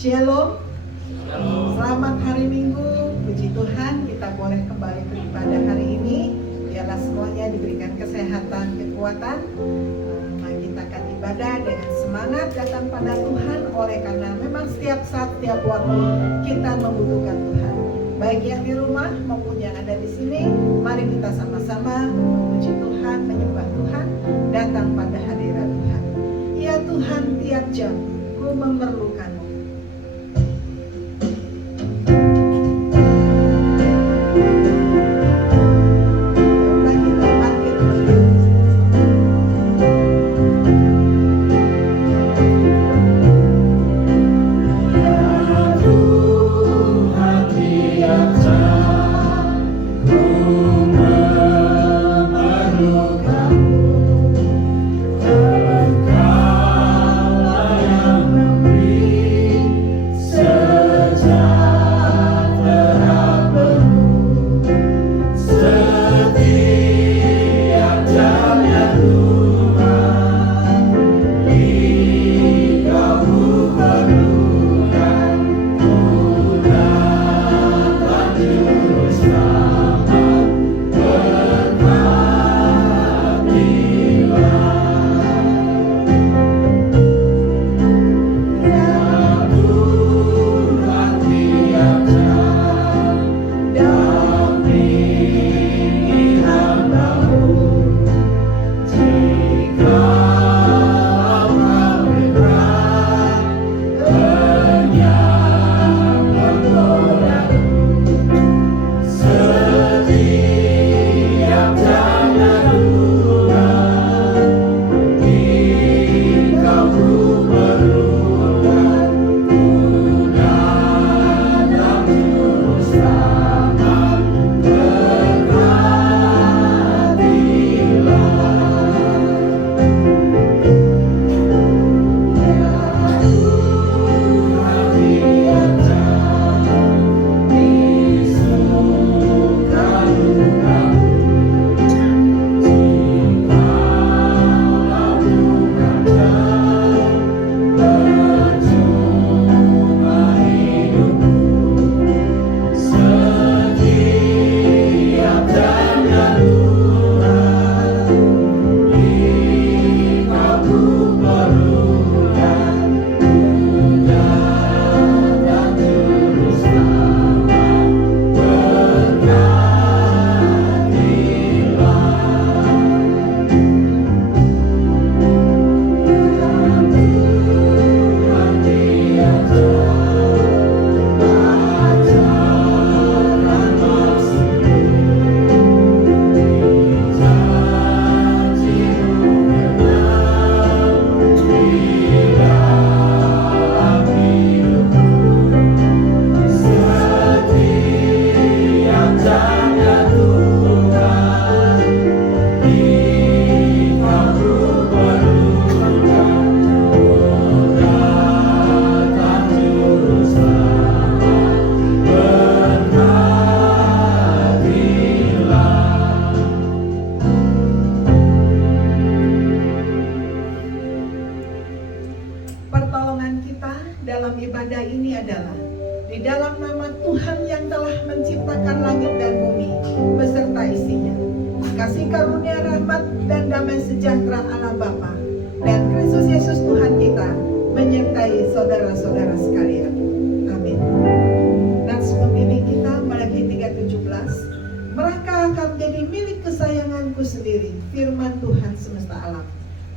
Shalom. Selamat hari Minggu. Puji Tuhan, kita boleh kembali beribadah hari ini. Biarlah semuanya diberikan kesehatan, kekuatan. Mari kita akan ibadah dengan semangat datang pada Tuhan, oleh karena memang setiap saat, setiap waktu kita membutuhkan Tuhan. Baik yang di rumah maupun yang ada di sini, mari kita sama-sama memuji Tuhan, menyembah Tuhan, datang pada hadirat Tuhan. Ya Tuhan, tiap jam ku memerlukan-Mu.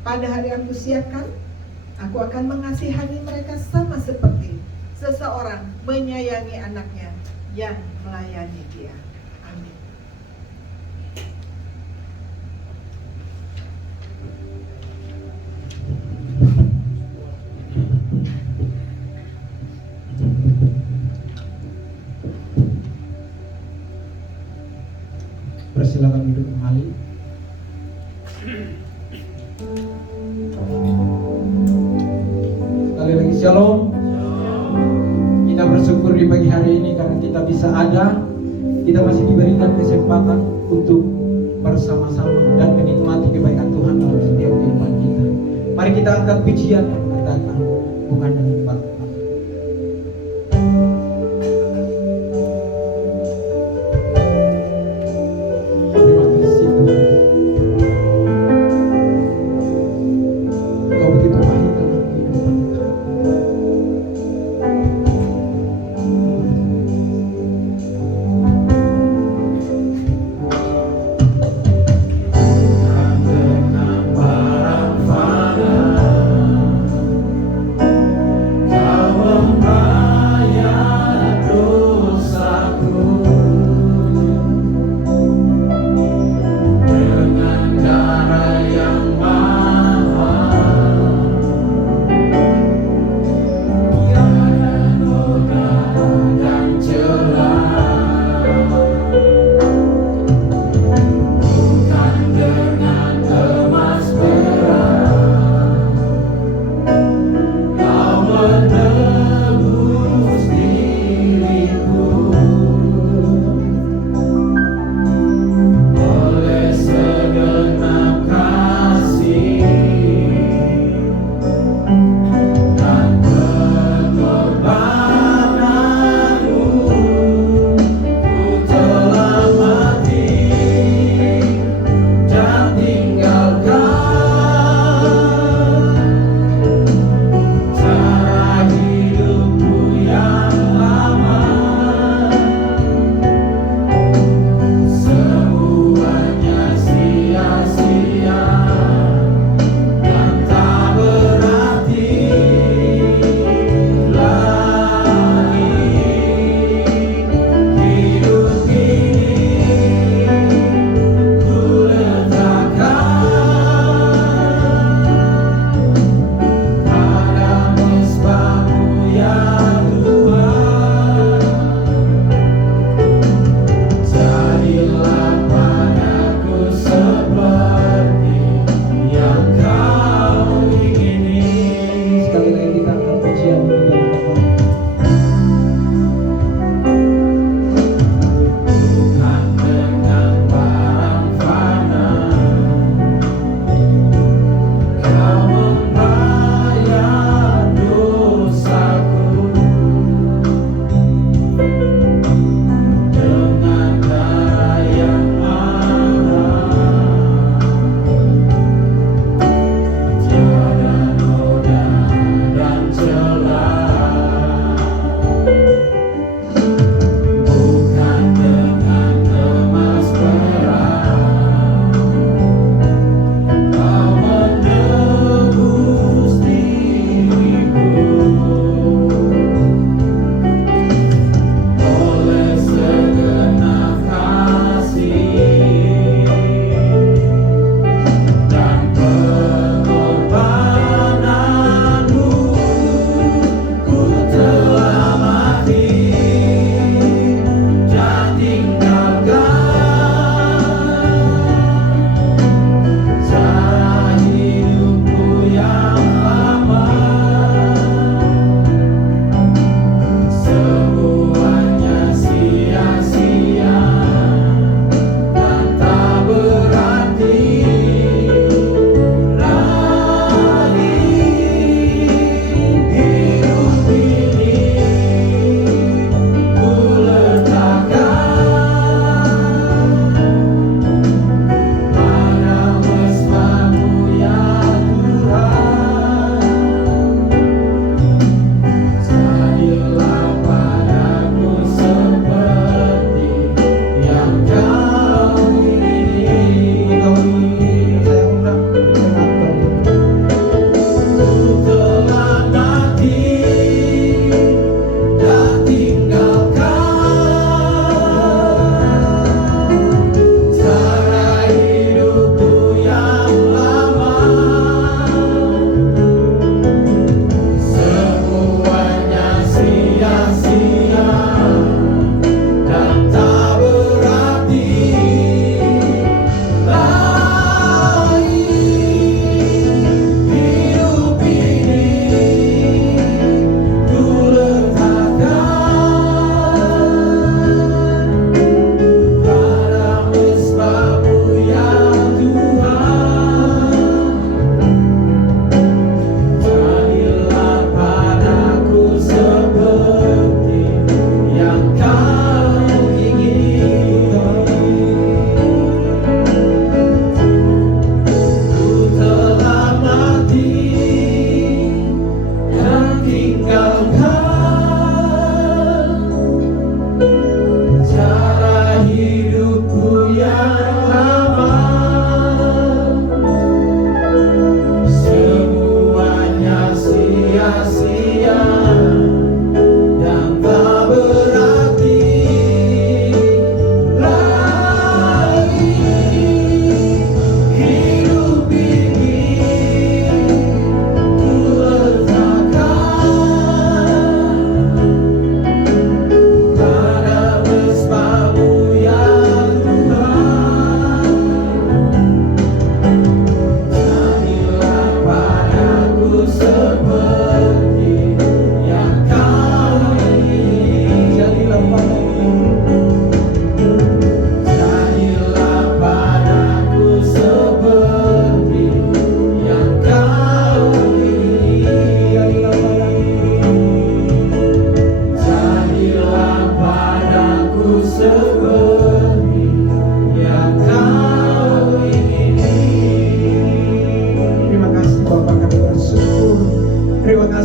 Pada hari yang kusiapkan, aku akan mengasihani mereka sama seperti seseorang menyayangi anaknya yang melayani dia. Amin. Persilakan duduk kembali. Sekali lagi shalom. Kita bersyukur di pagi hari ini karena kita bisa ada, kita masih diberikan kesempatan untuk bersama-sama dan menikmati kebaikan Tuhan dalam setiap kehidupan kita. Mari kita angkat pujian yang mengatakan bukan dari tempat.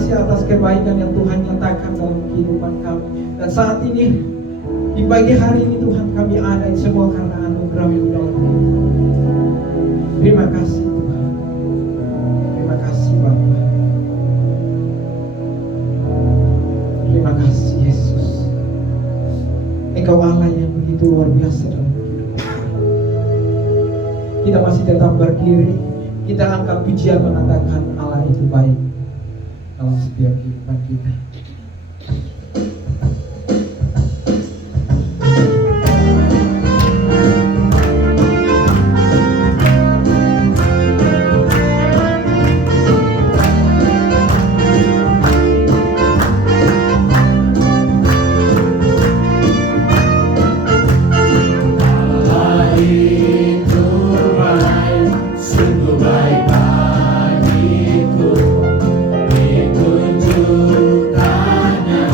kasih atas kebaikan yang Tuhan nyatakan dalam kehidupan kami. Dan saat ini, di pagi hari ini Tuhan, kami ada semua karena anugerah-Mu dalam kehidupan. Terima kasih Tuhan. Terima kasih Bapa. Terima kasih Yesus. Engkau Allah yang begitu luar biasa dalam kehidupan kami. Kita masih tetap berdiri. Kita angkat pujian mengatakan Allah itu baik dalam setiap kehidupan kita. Baik bagiku, ditunjukkannya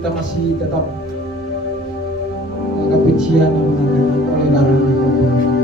kita masih tetap kebencian yang mengatakan oleh darah Anak.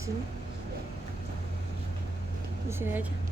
sini. Di sini aja.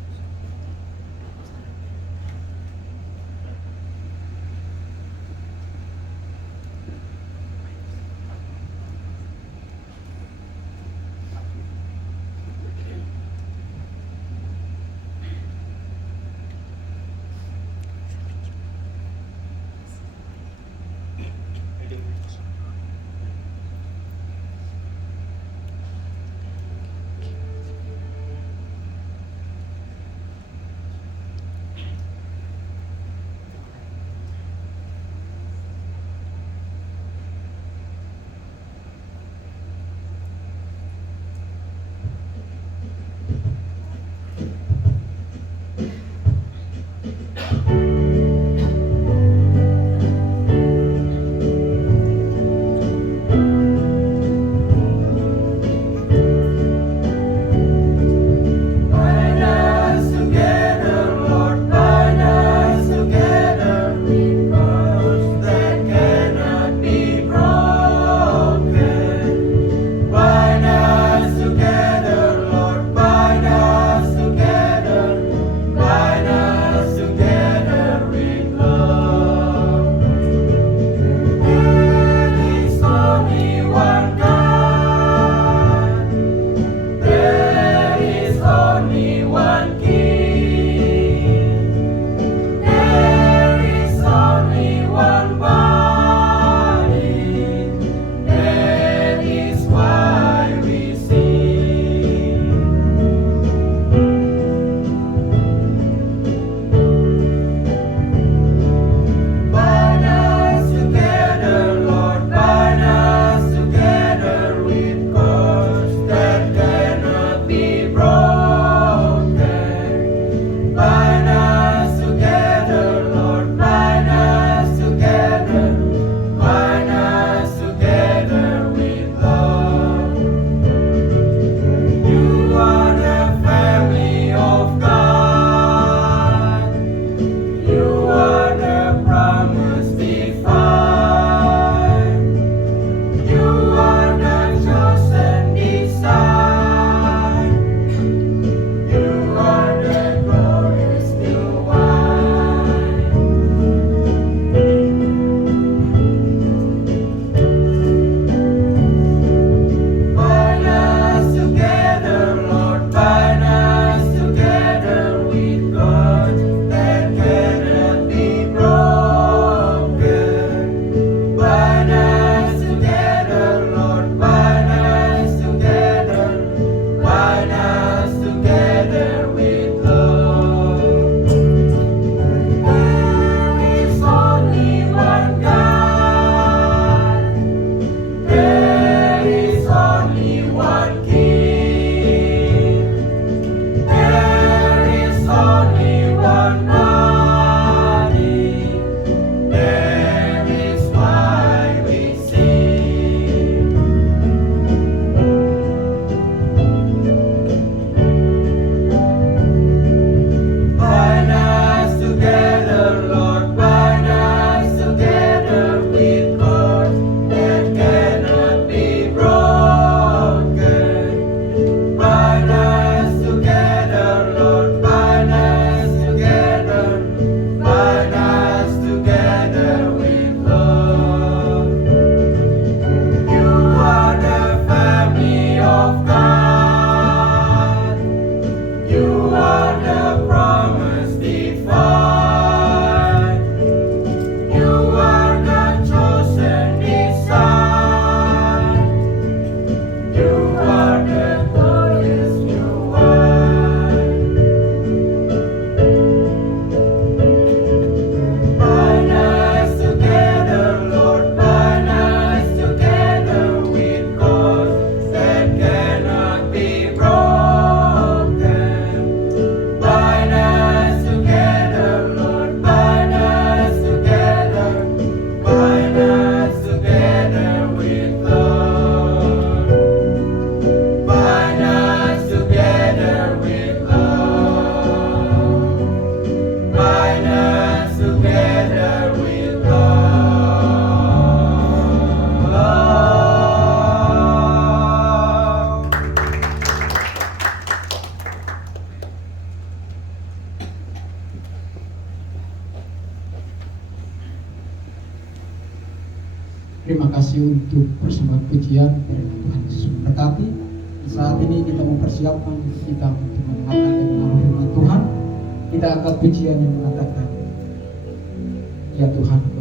kasih untuk persembahan pujian. Tuhan Yesus memberkati. Saat ini kita mempersiapkan kita untuk mendengarkan dan mengenal firman Tuhan. Kita angkat pujian yang mengatakan, ya Tuhanku.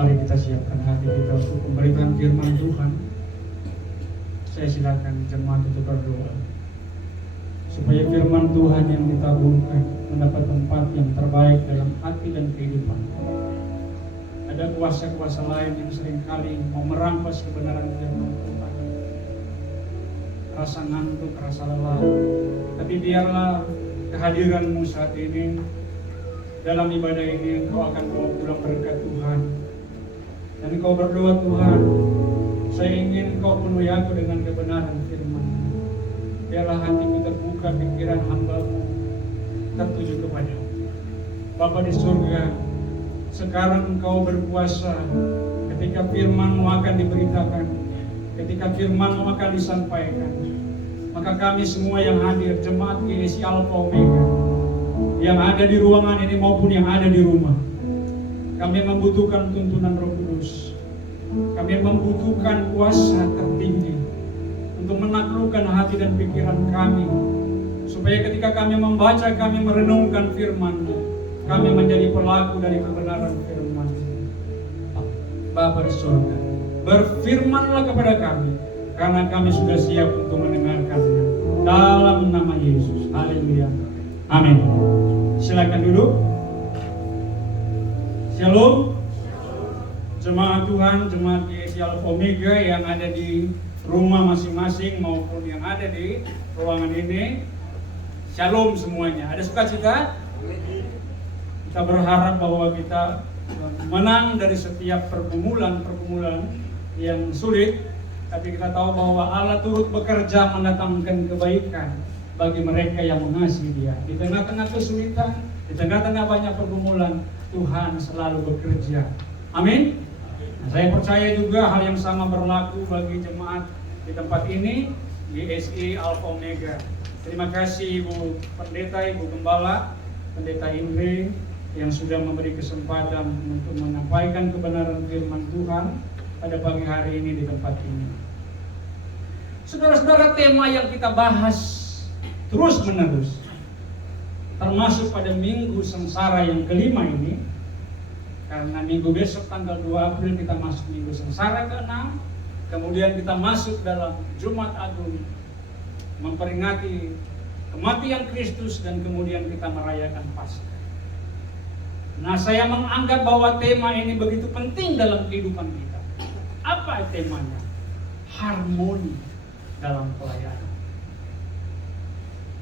Mari kita siapkan hati kita untuk memberikan firman Tuhan. Saya silakan jemaat untuk berdoa supaya firman Tuhan yang ditaburkan mendapat tempat yang terbaik dalam hati dan kehidupan. Ada kuasa-kuasa lain yang seringkali mau merampas kebenaran firman Tuhan. Rasa ngantuk, rasa lelah. Tapi biarlah kehadiranmu saat ini dalam ibadah ini, Engkau akan bawa pulang berkat Tuhan. Dan Engkau berdoa, Tuhan, saya ingin Engkau penuhi aku dengan kebenaran firman. Biarlah hatiku terbuka, pikiran hamba-Mu tertuju kepadamu. Bapa di surga, sekarang Engkau berkuasa. Ketika firman-Mu akan diberitakan, ketika firman-Mu akan disampaikan, maka kami semua yang hadir, jemaat GSI Alpha Omega, yang ada di ruangan ini maupun yang ada di rumah, kami membutuhkan tuntunan Roh Kudus. Kami membutuhkan kuasa tertinggi untuk menaklukkan hati dan pikiran kami, supaya ketika kami membaca, kami merenungkan firman-Mu, kami menjadi pelaku dari kebenaran firman. Bapa di surga, berfirmanlah kepada kami, karena kami sudah siap untuk mendengarkannya. Dalam nama Yesus, haleluya, amin. Silakan duduk. Shalom. Jemaat Tuhan, jemaat GSI Alpha Omega yang ada di rumah masing-masing maupun yang ada di ruangan ini, shalom semuanya. Ada sukacita? Kita berharap bahwa kita menang dari setiap pergumulan yang sulit, tapi kita tahu bahwa Allah turut bekerja mendatangkan kebaikan bagi mereka yang mengasihi Dia. Di tengah-tengah kesulitan, di tengah-tengah banyak pergumulan, Tuhan selalu bekerja. Amin. Nah, saya percaya juga hal yang sama berlaku bagi jemaat di tempat ini, GSI Alpha Omega. Terima kasih Ibu Pendeta, Ibu Gembala, Pendeta Indri yang sudah memberi kesempatan untuk menyampaikan kebenaran firman Tuhan pada pagi hari ini di tempat ini. Saudara-saudara, tema yang kita bahas terus menerus, termasuk pada minggu sengsara yang kelima ini, karena minggu besok tanggal 2 April kita masuk minggu sengsara ke-6, kemudian kita masuk dalam Jumat Agung memperingati kematian Kristus, dan kemudian kita merayakan Paskah. Nah, saya menganggap bahwa tema ini begitu penting dalam kehidupan kita. Apa temanya? Harmoni dalam pelayanan.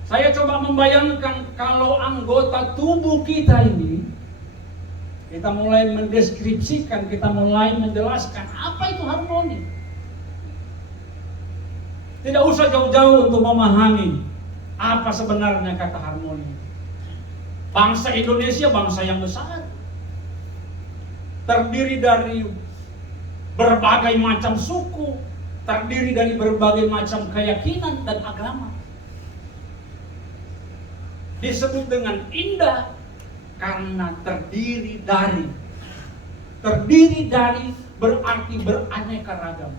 Saya coba membayangkan kalau anggota tubuh kita ini, kita mulai mendeskripsikan, kita mulai menjelaskan apa itu harmoni. Tidak usah jauh-jauh untuk memahami apa sebenarnya kata harmoni. Bangsa Indonesia bangsa yang besar, terdiri dari berbagai macam suku, terdiri dari berbagai macam keyakinan dan agama. Disebut dengan indah karena terdiri dari berarti beraneka ragam.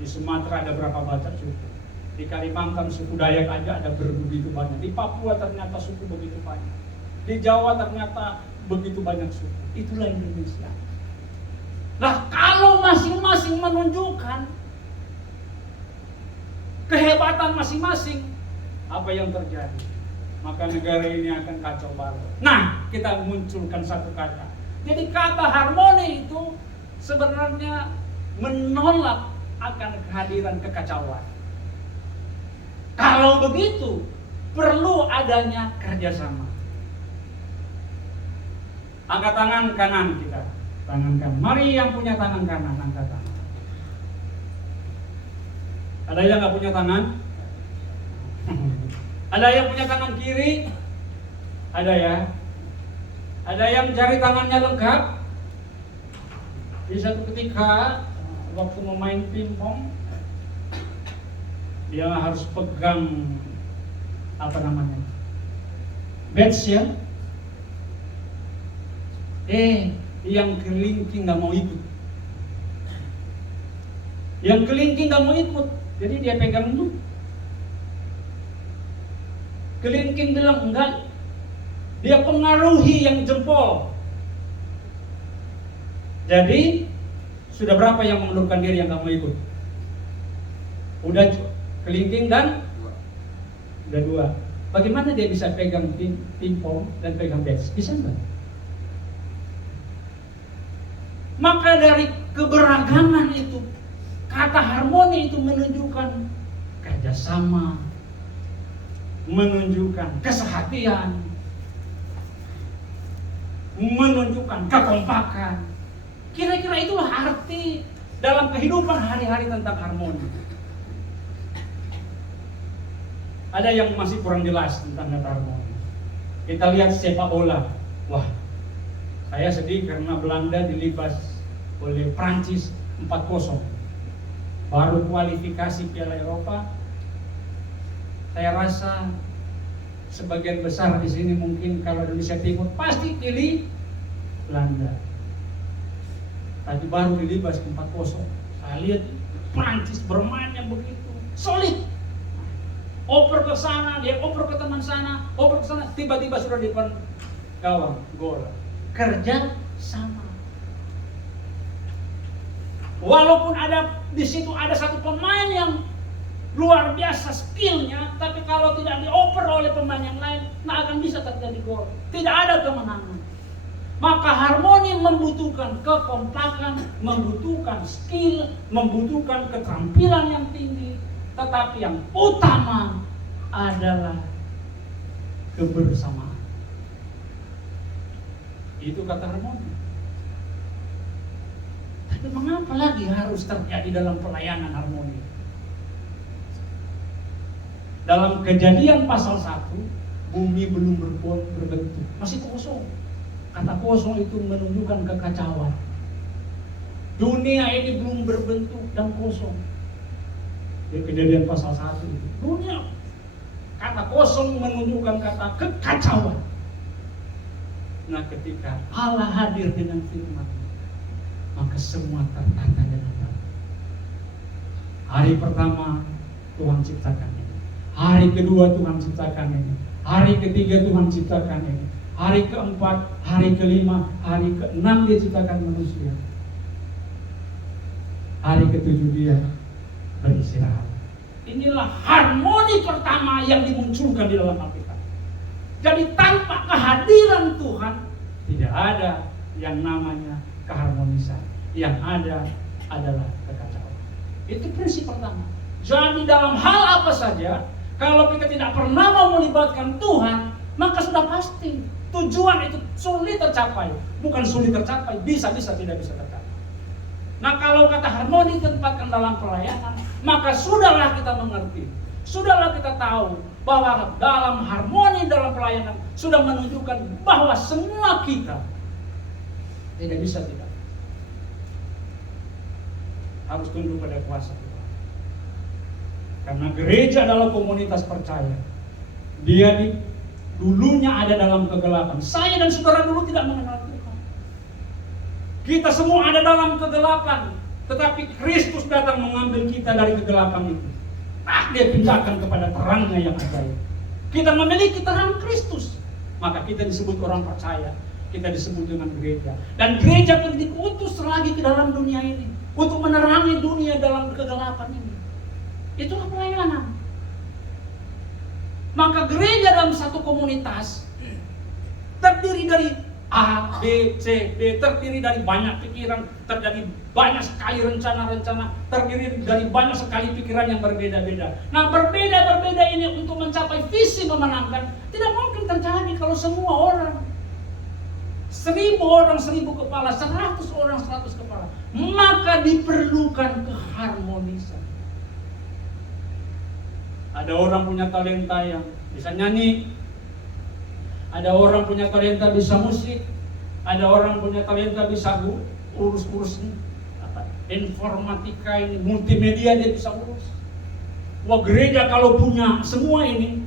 Di Sumatera ada berapa banyak suku? Di Kalimantan suku Dayak aja ada begitu banyak. Di Papua ternyata suku begitu banyak. Di Jawa ternyata begitu banyak suku. Itulah Indonesia. Nah, kalau masing-masing menunjukkan kehebatan masing-masing, apa yang terjadi? Maka negara ini akan kacau balau. Nah, kita munculkan satu kata. Jadi kata harmoni itu sebenarnya menolak akan kehadiran kekacauan. Kalau begitu, perlu adanya kerjasama. Angkat tangan kanan kita. Tangan kanan. Mari yang punya tangan kanan, angkat tangan. Ada yang nggak punya tangan? Ada yang punya tangan kiri? Ada ya? Ada yang jari tangannya lengkap? Di satu ketika waktu mau main pingpong, dia harus pegang apa namanya? Badge ya? Yang kelingking nggak mau ikut. Yang kelingking nggak mau ikut, jadi dia pegang dulu. Kelingking bilang enggak. Dia pengaruhi yang jempol. Jadi sudah berapa yang mengundurkan diri yang kamu ikut? Udah kelingking dan udah 2. Bagaimana dia bisa pegang pingpong dan pegang bass? Bisa enggak? Maka dari keberagaman itu, kata harmoni itu menunjukkan kerjasama, menunjukkan kesehatian, menunjukkan kekompakan. Kira-kira itulah arti dalam kehidupan hari-hari tentang harmoni. Ada yang masih kurang jelas tentang kata harmoni. Kita lihat sepak bola. Wah, saya sedih karena Belanda dilibas oleh Prancis 4-0. Baru kualifikasi Piala Eropa. Saya rasa sebagian besar di sini mungkin kalau Indonesia Timur pasti pilih Belanda. Tadi baru dilibas 4-0. Saya lihat Prancis bermain yang begitu solid. Oper ke sana, dia oper ke teman sana, oper ke sana, tiba-tiba sudah di depan gawang, gol. Kerja sama. Walaupun ada di situ ada satu pemain yang luar biasa skillnya, tapi kalau tidak dioper oleh pemain yang lain, nggak akan bisa terjadi gol. Tidak ada kemenangan. Maka harmoni membutuhkan kekompakan, membutuhkan skill, membutuhkan keterampilan yang tinggi. Tetapi yang utama adalah kebersamaan. Itu kata harmoni. Tapi mengapa lagi harus terjadi dalam pelayanan harmoni? Dalam Kejadian pasal 1, bumi belum berbentuk, masih kosong. Kata kosong itu menunjukkan kekacauan. Dunia ini belum berbentuk dan kosong. Di Kejadian pasal 1 itu, dunia, kata kosong menunjukkan kata kekacauan. Nah, ketika Allah hadir dengan firman, maka semua tertata dengan baik. Hari pertama Tuhan ciptakan ini, hari kedua Tuhan ciptakan ini, hari ketiga Tuhan ciptakan ini, hari keempat, hari kelima, hari keenam dia ciptakan manusia, hari ketujuh dia beristirahat. Inilah harmoni pertama yang dimunculkan di dalam Alkitab. Jadi tanpa kehadiran Tuhan tidak ada yang namanya keharmonisan. Yang ada adalah kekacauan. Itu prinsip pertama. Jadi dalam hal apa saja, kalau kita tidak pernah mau melibatkan Tuhan, maka sudah pasti tujuan itu sulit tercapai. Bukan sulit tercapai, bisa-bisa tidak bisa tercapai. Nah, kalau kata harmoni ditempatkan dalam pelayanan, maka sudahlah kita mengerti, sudahlah kita tahu bahwa dalam harmoni dalam pelayanan sudah menunjukkan bahwa semua kita tidak bisa tidak harus tunduk pada kuasa Tuhan. Karena gereja adalah komunitas percaya. Dia dulunya ada dalam kegelapan. Saya dan saudara dulu tidak mengenal Tuhan. Kita semua ada dalam kegelapan, tetapi Kristus datang mengambil kita dari kegelapan itu. Dia pindahkan kepada terangnya yang ajaib. Kita memiliki terang Kristus, maka kita disebut orang percaya. Kita disebut dengan gereja. Dan gereja pun diutus lagi ke dalam dunia ini untuk menerangi dunia dalam kegelapan ini. Itulah pelayanan. Maka gereja dalam satu komunitas terdiri dari A, B, C, D, terdiri dari banyak pikiran, terjadi banyak sekali rencana-rencana, terdiri dari banyak sekali pikiran yang berbeda-beda. Nah, berbeda-berbeda ini untuk mencapai visi memenangkan tidak mungkin terjadi kalau semua orang 1000 orang 1000 kepala, 100 orang 100 kepala. Maka diperlukan keharmonisan. Ada orang punya talenta yang bisa nyanyi, ada orang punya talenta bisa musik, ada orang punya talenta bisa urus-urus informatika ini, multimedia dia bisa urus. Wah, gereja kalau punya semua ini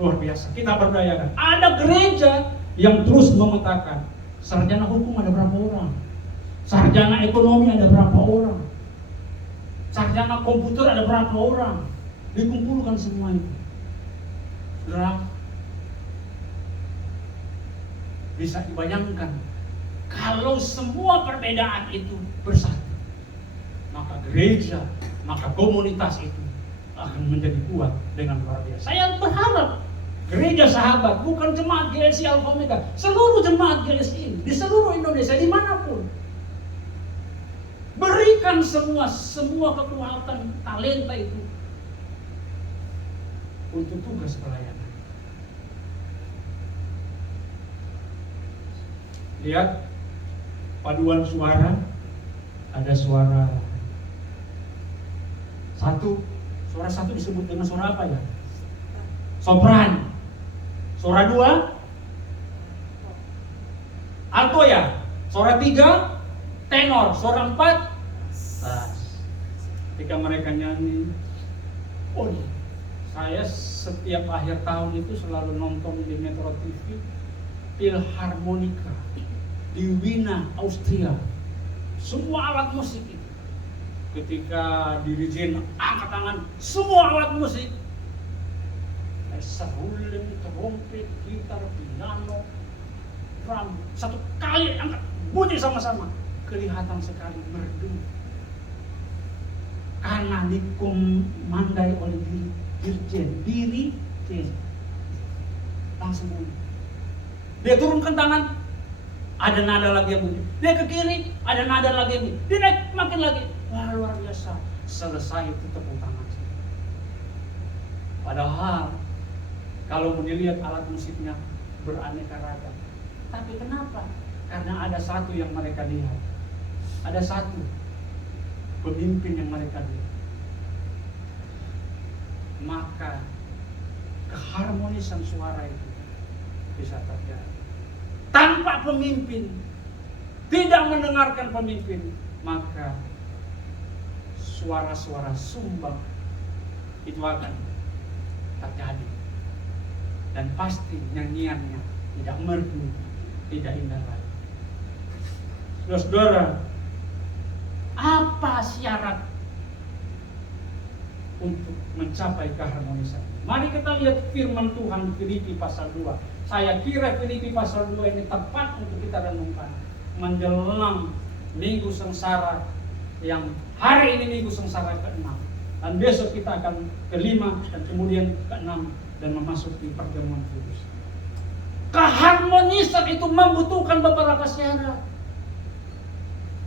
luar biasa, kita berdayakan. Ada gereja yang terus memetakan sarjana hukum ada berapa orang, sarjana ekonomi ada berapa orang, sarjana komputer ada berapa orang, dikumpulkan semua itu. Saudara, bisa dibayangkan Kalau semua perbedaan itu bersatu, maka gereja, maka komunitas itu akan menjadi kuat dengan luar biasa. Saya berharap gereja sahabat, bukan jemaat GLC Alpha Omega, seluruh jemaat GLC ini, di seluruh Indonesia, dimanapun, berikan semua kekuatan, talenta itu untuk tugas pelayanan. Lihat paduan suara, ada suara satu disebut dengan suara apa ya? Sopran. Suara 2 alto ya. Suara 3 tenor. Suara 4 bass. Ketika mereka nyanyi, saya setiap akhir tahun itu selalu nonton di Metro TV Philharmonica di Wina, Austria. Semua alat musik itu. Ketika dirijen angkat tangan, semua alat musik, seruling, trompet, gitar, piano, drum, satu kali angkat bunyi sama-sama, kelihatan sekali merdu karena dikomandai oleh dirijen langsung bunyi. Dia turunkan tangan, ada nada lagi yang bunyi. Dia ke kiri, ada nada lagi yang bunyi. Dia naik makin lagi. Wah, luar biasa. Selesai itu tepuk tangan. Padahal kalau dilihat alat musiknya beraneka ragam. Tapi kenapa? Karena ada satu yang mereka lihat. Ada satu pemimpin yang mereka lihat. Maka keharmonisan suara itu bisa terjadi. Tanpa pemimpin, tidak mendengarkan pemimpin, maka suara-suara sumbang itu akan terjadi. Dan pasti nyanyiannya tidak merdu, tidak indah lagi. Saudara-saudara, apa syarat untuk mencapai keharmonisan? Mari kita lihat firman Tuhan Filipi pasal 2. Saya kira Filipi pasal 2 ini tepat untuk kita renungkan menjelang minggu sengsara, yang hari ini minggu sengsara ke-6. Dan besok kita akan ke-5 dan kemudian ke-6 dan memasuki perjamuan kudus. Keharmonisan itu membutuhkan beberapa syarat.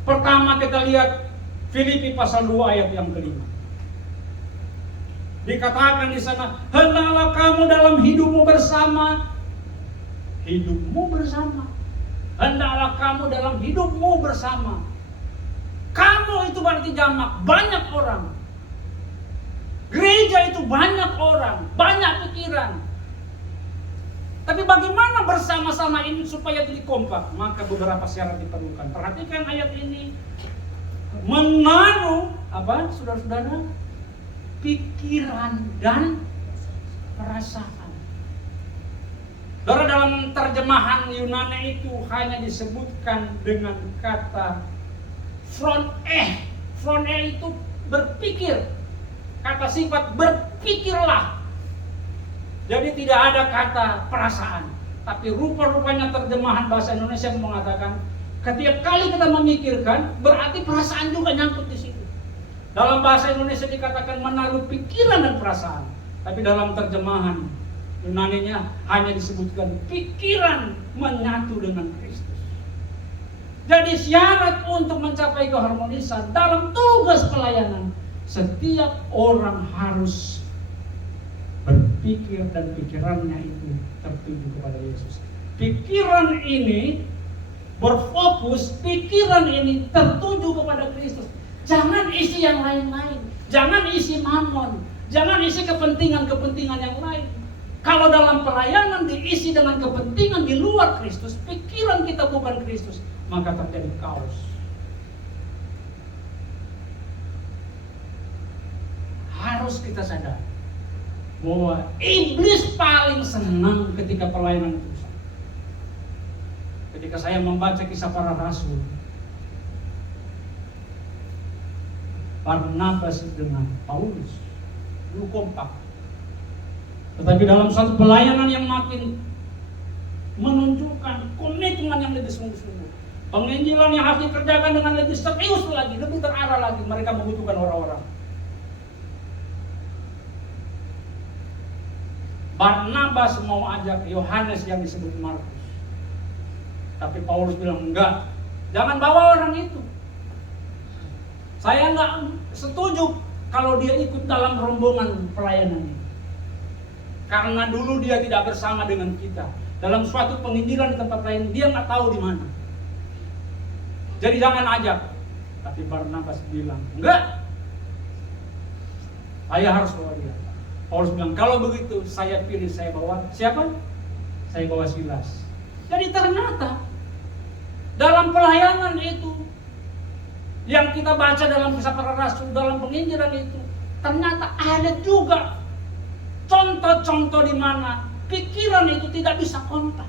Pertama kita lihat Filipi pasal 2 ayat yang ke-5. Dikatakan di sana, hendaklah kamu dalam hidupmu bersama. Hendaklah kamu dalam hidupmu bersama. Kamu itu berarti jamak, banyak orang. Gereja itu banyak orang, banyak pikiran. Tapi bagaimana bersama-sama ini supaya jadi kompak? Maka beberapa syarat diperlukan. Perhatikan ayat ini. Menaruh apa, saudara-saudara? Pikiran dan perasaan. Saudara, dalam terjemahan Yunani itu hanya disebutkan dengan kata froneh. Froneh itu berpikir. Kata sifat berpikirlah. Jadi tidak ada kata perasaan. Tapi rupa-rupanya terjemahan bahasa Indonesia mengatakan setiap kali kita memikirkan berarti perasaan juga nyangkut di situ. Dalam bahasa Indonesia dikatakan menaruh pikiran dan perasaan. Tapi dalam terjemahan Yunaninya hanya disebutkan pikiran menyatu dengan Kristus. Jadi syarat untuk mencapai keharmonisan dalam tugas pelayanan, setiap orang harus berpikir dan pikirannya itu tertuju kepada Yesus. Pikiran ini berfokus, pikiran ini tertuju kepada Kristus. Jangan isi yang lain-lain, jangan isi mamon, jangan isi kepentingan-kepentingan yang lain. Kalau dalam pelayanan diisi dengan kepentingan di luar Kristus, pikiran kita bukan Kristus, maka terjadi kaos. Harus kita sadar bahwa iblis paling senang ketika pelayanan itu usai. Ketika saya membaca kisah para rasul, Barnabas dengan Paulus dulu kompak. Tetapi dalam satu pelayanan yang makin menunjukkan komitmen yang lebih sungguh-sungguh, Penginjilan yang harus dikerjakan dengan lebih serius lagi, lebih terarah lagi. Mereka membutuhkan orang-orang. Barnabas mau ajak Yohanes yang disebut Markus. Tapi Paulus bilang, enggak, jangan bawa orang itu. Saya enggak setuju kalau dia ikut dalam rombongan pelayanan ini. Karena dulu dia tidak bersama dengan kita. Dalam suatu penginjilan di tempat lain, dia nggak tahu di mana. Jadi jangan ajak. Tapi Barnabas bilang, enggak, saya harus bawa dia. Paulus bilang, kalau begitu saya pilih, saya bawa siapa? Saya bawa Silas. Jadi ternyata dalam pelayanan itu yang kita baca dalam Kisah Para Rasul, dalam penginjilan itu, ternyata ada juga contoh-contoh di mana pikiran itu tidak bisa kontak.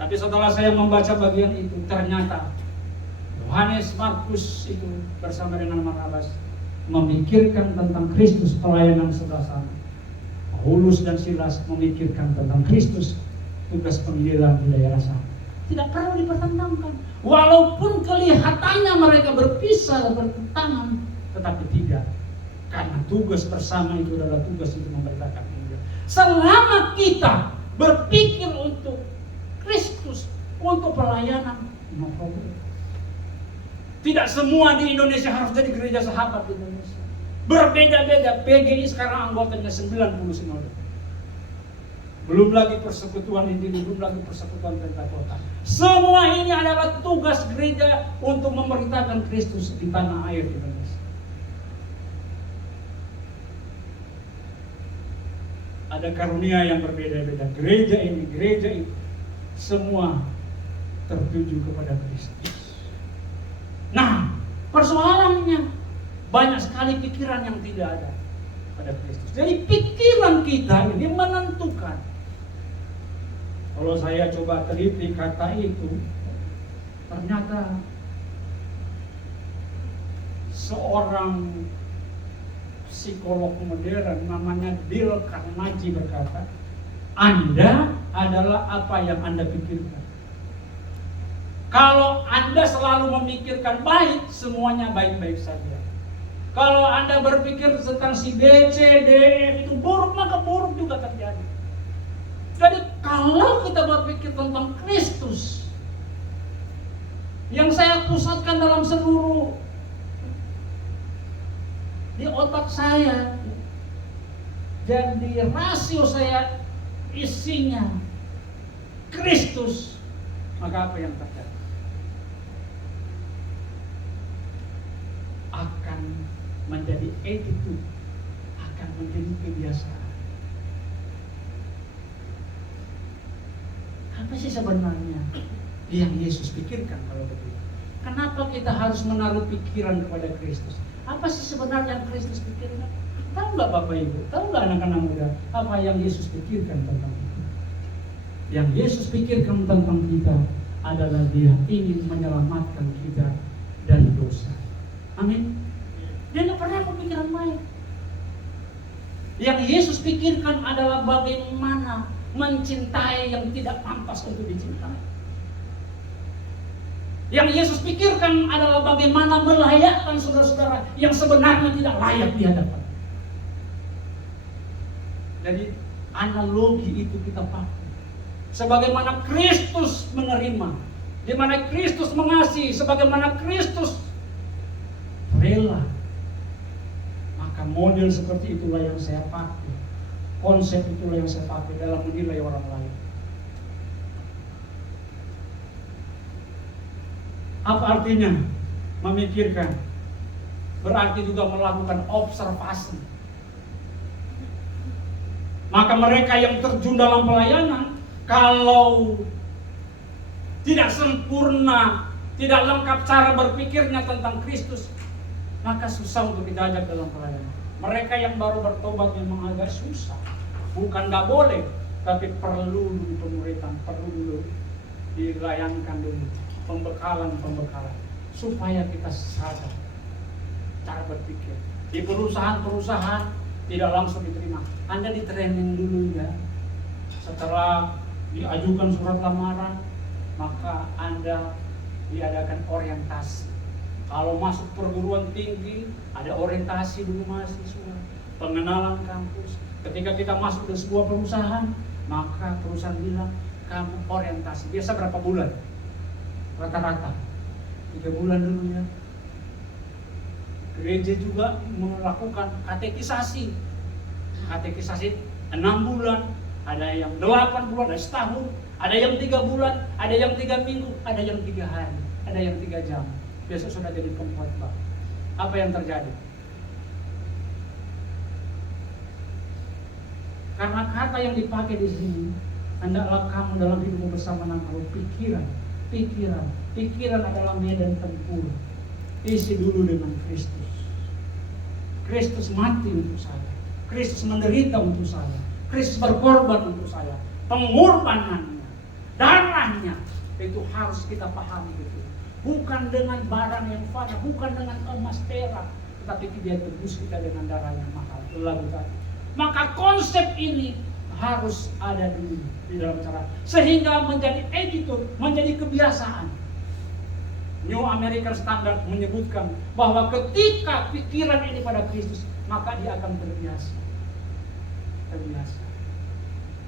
Tapi setelah saya membaca bagian itu, ternyata Yohanes Markus itu bersama dengan Barnabas memikirkan tentang Kristus pelayanan sebelah sana. Paulus dan Silas memikirkan tentang Kristus tugas penginjilan di daerah sana. Tidak perlu dipertentangkan. Walaupun kelihatannya mereka berpisah dan bertentangan, tetapi tidak. Karena tugas bersama itu adalah tugas untuk memberitakan Injil. Selama kita berpikir untuk Kristus, untuk pelayanan, no problem. Tidak semua di Indonesia harus jadi gereja sahabat di Indonesia. Berbeda-beda. PGI sekarang anggotanya 90 sinode. Belum lagi persekutuan Injil, belum lagi persekutuan Pentakosta. Semua ini adalah tugas gereja untuk memberitakan Kristus di tanah air di Indonesia. Ada karunia yang berbeda-beda. Gereja ini, gereja itu, semua tertuju kepada Kristus. Nah, persoalannya banyak sekali pikiran yang tidak ada pada Kristus. Jadi pikiran kita ini menentukan. Kalau saya coba teliti kata itu, ternyata seorang psikolog modern namanya Dale Carnegie berkata, Anda adalah apa yang Anda pikirkan. Kalau Anda selalu memikirkan baik, semuanya baik-baik saja. Kalau Anda berpikir tentang si B, C, D, E itu buruk, maka buruk juga terjadi. Jadi kalau kita berpikir tentang Kristus, yang saya pusatkan dalam seluruh di otak saya, jadi rasio saya isinya Kristus, maka apa yang terjadi? Akan menjadi attitude, akan menjadi kebiasaan. Apa sih sebenarnya yang Yesus pikirkan kalau begitu? Kenapa kita harus menaruh pikiran kepada Kristus? Apa sih sebenarnya yang Kristus pikirkan? Tahu nggak Bapak Ibu? Tahu nggak anak-anak muda? Apa yang Yesus pikirkan tentang kita? Yang Yesus pikirkan tentang kita adalah Dia ingin menyelamatkan kita dari dosa. Amin. Dia tidak pernah berpikiran lain. Yang Yesus pikirkan adalah bagaimana mencintai yang tidak pantas untuk dicintai. Yang Yesus pikirkan adalah bagaimana melayakkan saudara-saudara yang sebenarnya tidak layak di hadapan. Jadi analogi itu kita pakai. Sebagaimana Kristus menerima, di mana Kristus mengasihi, sebagaimana Kristus rela, maka model seperti itulah yang saya pakai, konsep itulah yang saya pakai dalam menilai orang lain. Apa artinya memikirkan? Berarti juga melakukan observasi. Maka mereka yang terjun dalam pelayanan, kalau tidak sempurna, tidak lengkap cara berpikirnya tentang Kristus, maka susah untuk diajak dalam pelayanan. Mereka yang baru bertobat memang agak susah. Bukan gak boleh, tapi perlu dulu pemuritan, perlu dulu dilayankan dulu pembekalan supaya kita sadar cara berpikir. Di perusahaan-perusahaan tidak langsung diterima. Anda di training dulu ya. Setelah diajukan surat lamaran, maka Anda diadakan orientasi. Kalau masuk perguruan tinggi, ada orientasi dulu mahasiswa, pengenalan kampus. Ketika kita masuk ke sebuah perusahaan, maka perusahaan bilang, kamu orientasi. Biasa berapa bulan? Rata-rata 3 bulan dulu ya. Gereja juga melakukan katekisasi. Katekisasi 6 bulan, ada yang 8 bulan, ada setahun, ada yang 3 bulan, ada yang 3 minggu, ada yang 3 hari, ada yang 3 jam. Besok sudah jadi pengkhotbah. Apa yang terjadi? Karena kata yang dipakai di sini, hendaklah kamu dalam hidupmu bersama nama pikiran. Pikiran adalah medan tempur. Isi dulu dengan Kristus. Kristus mati untuk saya. Kristus menderita untuk saya. Kristus berkorban untuk saya. Pengorbanannya, darahnya, itu harus kita pahami gitu. Bukan dengan barang yang fana, bukan dengan emas perak, tetapi dia tebus kita dengan darah yang mahal. Lalu tadi. Maka konsep ini harus ada dulu di dalam cara, sehingga menjadi attitude, menjadi kebiasaan. New American Standard menyebutkan bahwa ketika pikiran ini pada Kristus, maka dia akan terbiasa.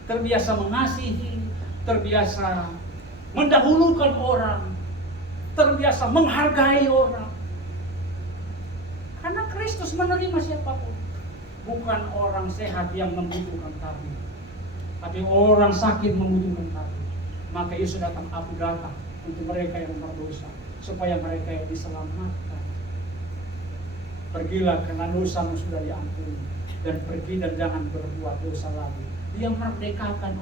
Terbiasa mengasihi, terbiasa mendahulukan orang, terbiasa menghargai orang. Karena Kristus menerima siapapun. Bukan orang sehat yang membutuhkan tabib, tapi orang sakit membutuhkan tabib. Maka Yesus datang, aku datang untuk mereka yang berdosa, supaya mereka yang diselamatkan. Pergilah karena dosamu sudah diampuni, dan pergi dan jangan berbuat dosa lagi. Dia merdekakan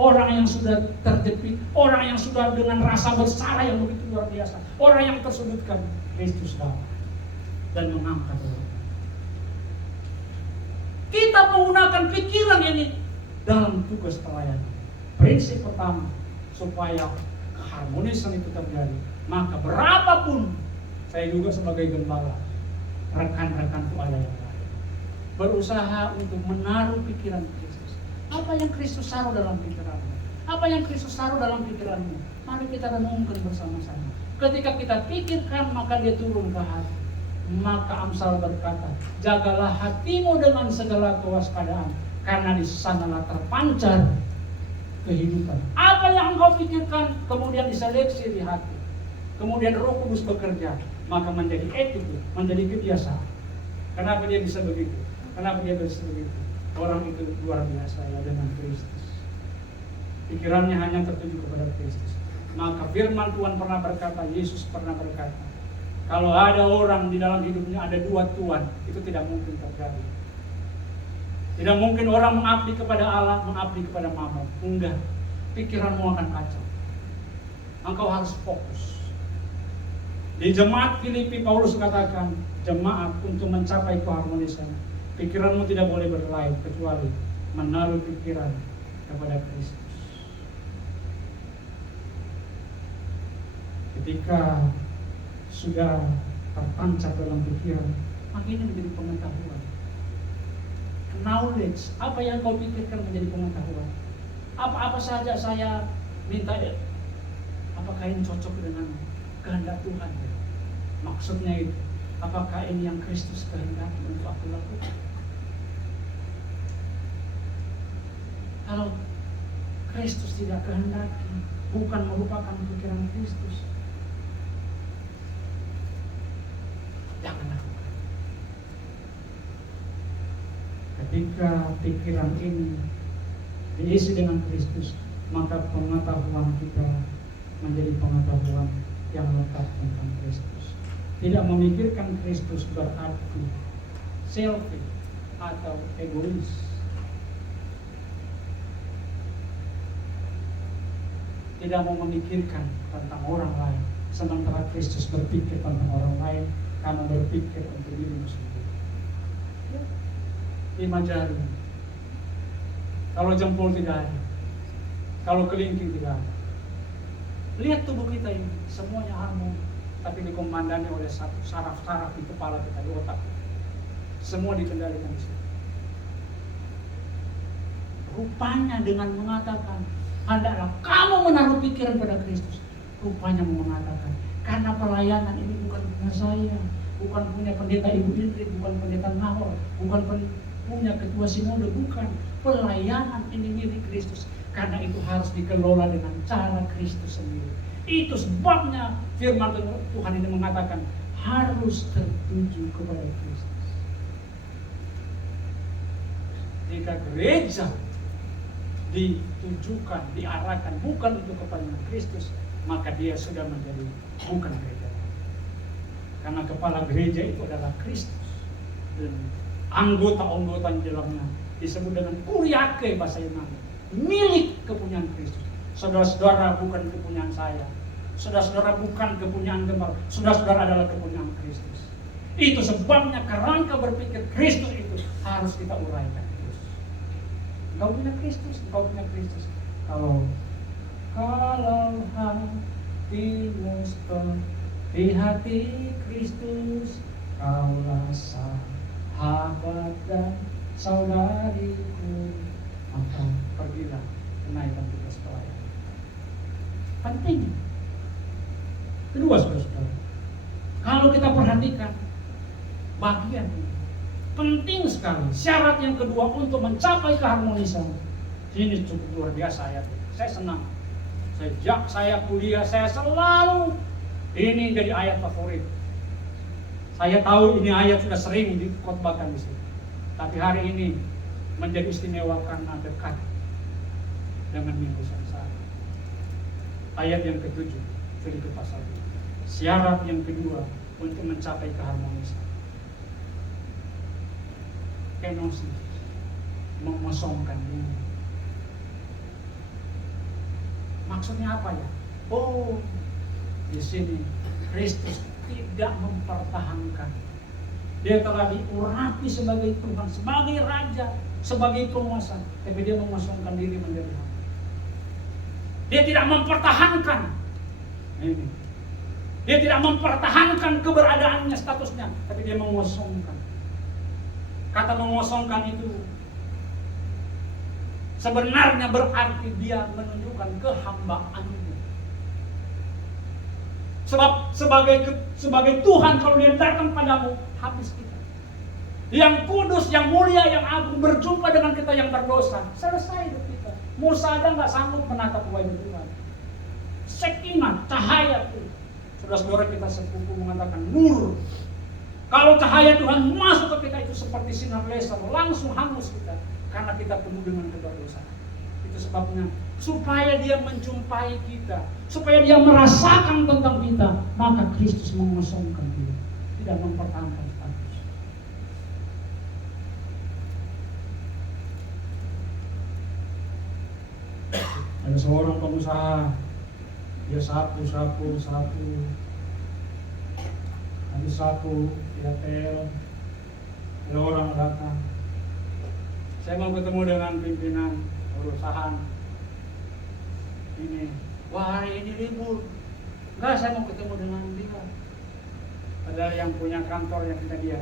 orang yang sudah terjepit, orang yang sudah dengan rasa bersalah yang begitu luar biasa, orang yang tersudutkan. Kristus datang dan mengangkat orang. Kita menggunakan pikiran ini dalam tugas pelayanan. Prinsip pertama, supaya keharmonisan itu terjadi, maka berapapun, saya juga sebagai gembala, rekan-rekan itu ada yang lain, berusaha untuk menaruh pikiran Kristus. Apa yang Kristus taruh dalam pikiranmu? Apa yang Kristus taruh dalam pikiranmu? Mari kita renungkan bersama-sama. Ketika kita pikirkan, maka dia turun ke hati. Maka Amsal berkata, jagalah hatimu dengan segala kewaspadaan, karena di sanalah terpancar kehidupan. Apa yang engkau pikirkan kemudian diseleksi di hati, kemudian Roh Kudus bekerja, maka menjadi etika, menjadi kebiasaan. Kenapa dia bisa begitu? Kenapa dia bisa begitu? Orang itu luar biasa ya dengan Kristus. Pikirannya hanya tertuju kepada Kristus. Maka firman Tuhan pernah berkata, Yesus pernah berkata, kalau ada orang di dalam hidupnya ada 2 tuan, itu tidak mungkin terjadi. Tidak mungkin orang mengabdi kepada Allah, mengabdi kepada Mammon. Enggak. Pikiranmu akan kacau. Engkau harus fokus. Di jemaat Filipi, Paulus katakan, jemaat untuk mencapai keharmonisan, pikiranmu tidak boleh berlain kecuali menaruh pikiran kepada Kristus. Ketika sudah terpancar dalam pikiran, maka ini menjadi pengetahuan. Knowledge, apa yang kau pikirkan menjadi pengetahuan. Apa-apa saja saya minta ya, apakah ini cocok dengan kehendak Tuhan? Maksudnya itu, apakah ini yang Kristus kehendaki untuk aku lakukan? Kalau Kristus tidak kehendaki, bukan merupakan pikiran Kristus, jangan lakukan. Ketika pikiran ini diisi dengan Kristus, maka pengetahuan kita menjadi pengetahuan yang lengkap tentang Kristus. Tidak memikirkan Kristus berarti selfish atau egois. Tidak mau memikirkan tentang orang lain, sementara Kristus berpikir tentang orang lain, kamu berpikir untuk dirimu sendiri. 5 jari. Kalau jempol tidak ada, kalau kelingking tidak ada. Lihat tubuh kita ini, semuanya harmoni, tapi dikomandani oleh satu saraf-saraf di kepala kita, di otak. Semua dikendalikan di situ. Rupanya dengan mengatakan, hendaklah kamu menaruh pikiran pada Kristus, rupanya mengatakan, karena pelayanan ini bukan punya saya, bukan punya pendeta Ibu Indri, bukan pendeta Nahor, bukan punya ketua sinode, bukan. Pelayanan ini milik Kristus. Karena itu harus dikelola dengan cara Kristus sendiri. Itu sebabnya firman Tuhan ini mengatakan harus tertuju kepada Kristus. Jika gereja ditujukan, diarahkan bukan untuk kepentingan Kristus, maka dia sudah menjadi bukan gereja. Karena kepala gereja itu adalah Kristus. Dan anggota-anggota di dalamnya disebut dengan kuriake bahasa Yunani, milik kepunyaan Kristus. Saudara-saudara bukan kepunyaan saya. Saudara-saudara bukan kepunyaan gembala. Saudara-saudara adalah kepunyaan Kristus. Itu sebabnya kerangka berpikir Kristus itu harus kita uraikan. Engkau punya Kristus, engkau punya Kristus. Kalau hatimu seperti hati Kristus, kaulah sahabat dan saudariku, maka pergilah menaikkan tugas pelayanan. Penting. Kedua, saudara-saudara, kalau kita perhatikan bagian ini, penting sekali. Syarat yang kedua untuk mencapai keharmonisan. Ini cukup luar biasa ayat. Saya senang. Sejak saya kuliah, saya selalu ini jadi ayat favorit. Saya tahu ini ayat sudah sering dikhotbahkan di sini. Tapi hari ini menjadi istimewa karena dekat dengan minggu saat. Ayat yang ke-7, Filipi pasal 2. Syarat yang kedua untuk mencapai keharmonisan. Kenosis, mengosongkan diri. Maksudnya apa ya? Oh, di sini Kristus tidak mempertahankan. Dia telah diurapi sebagai Tuhan, sebagai Raja, sebagai penguasa, tapi dia mengosongkan diri menjadi hamba. Dia tidak mempertahankan. Ini. Dia tidak mempertahankan keberadaannya, statusnya, tapi dia mengosongkan. Kata mengosongkan itu sebenarnya berarti dia menunjukkan kehambaannya. Sebab sebagai Tuhan, kalau dia datang padamu, habis kita. Yang kudus, yang mulia, yang agung berjumpa dengan kita yang berdosa, selesai hidup kita. Musa aja nggak sanggup menatap wajah Tuhan. Sekinah, cahaya itu. Saudara-saudara kita sepupu mengatakan nur. Kalau cahaya Tuhan masuk ke kita itu seperti sinar laser, langsung hangus kita. Karena kita penuh dengan kedosaan. Itu sebabnya supaya dia menjumpai kita, supaya dia merasakan tentang kita, maka Kristus mengosongkan dia, tidak mempertahankan status. Ada seorang pengusaha, dia sapu, habis sapu, dia tel, ada orang datang. Saya mau ketemu dengan pimpinan perusahaan ini. Wah, hari ini libur. Enggak, saya mau ketemu dengan dia. Padahal yang punya kantor yang kita dia.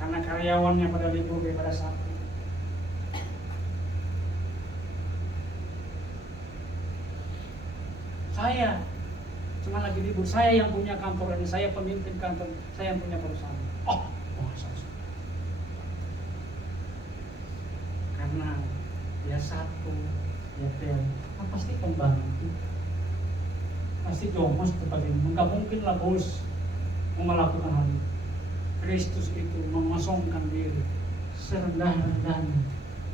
Karena karyawannya pada libur daripada Sabtu. Saya cuma lagi libur. Saya yang punya kantor ini. Saya pemimpin kantor. Saya yang punya perusahaan. Oh, karena dia satu, dia tel, pasti pembantu, pasti jomos seperti ini. Enggak mungkinlah bos melakukan hal itu. Kristus itu mengosongkan diri serendah-rendahnya,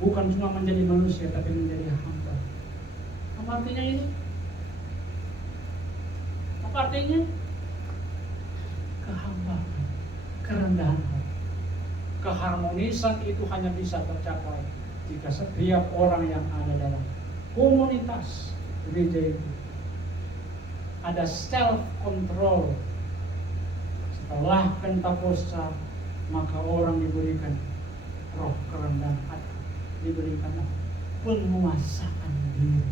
bukan cuma menjadi manusia tapi menjadi hamba. Apa artinya ini? Apa artinya? Kehambaan, kerendahan hati. Keharmonisan itu hanya bisa tercapai jika setiap orang yang ada dalam komunitas gereja itu ada self control. Setelah Pentakosta, maka orang diberikan roh kerendahan hati, diberikan penguasaan diri.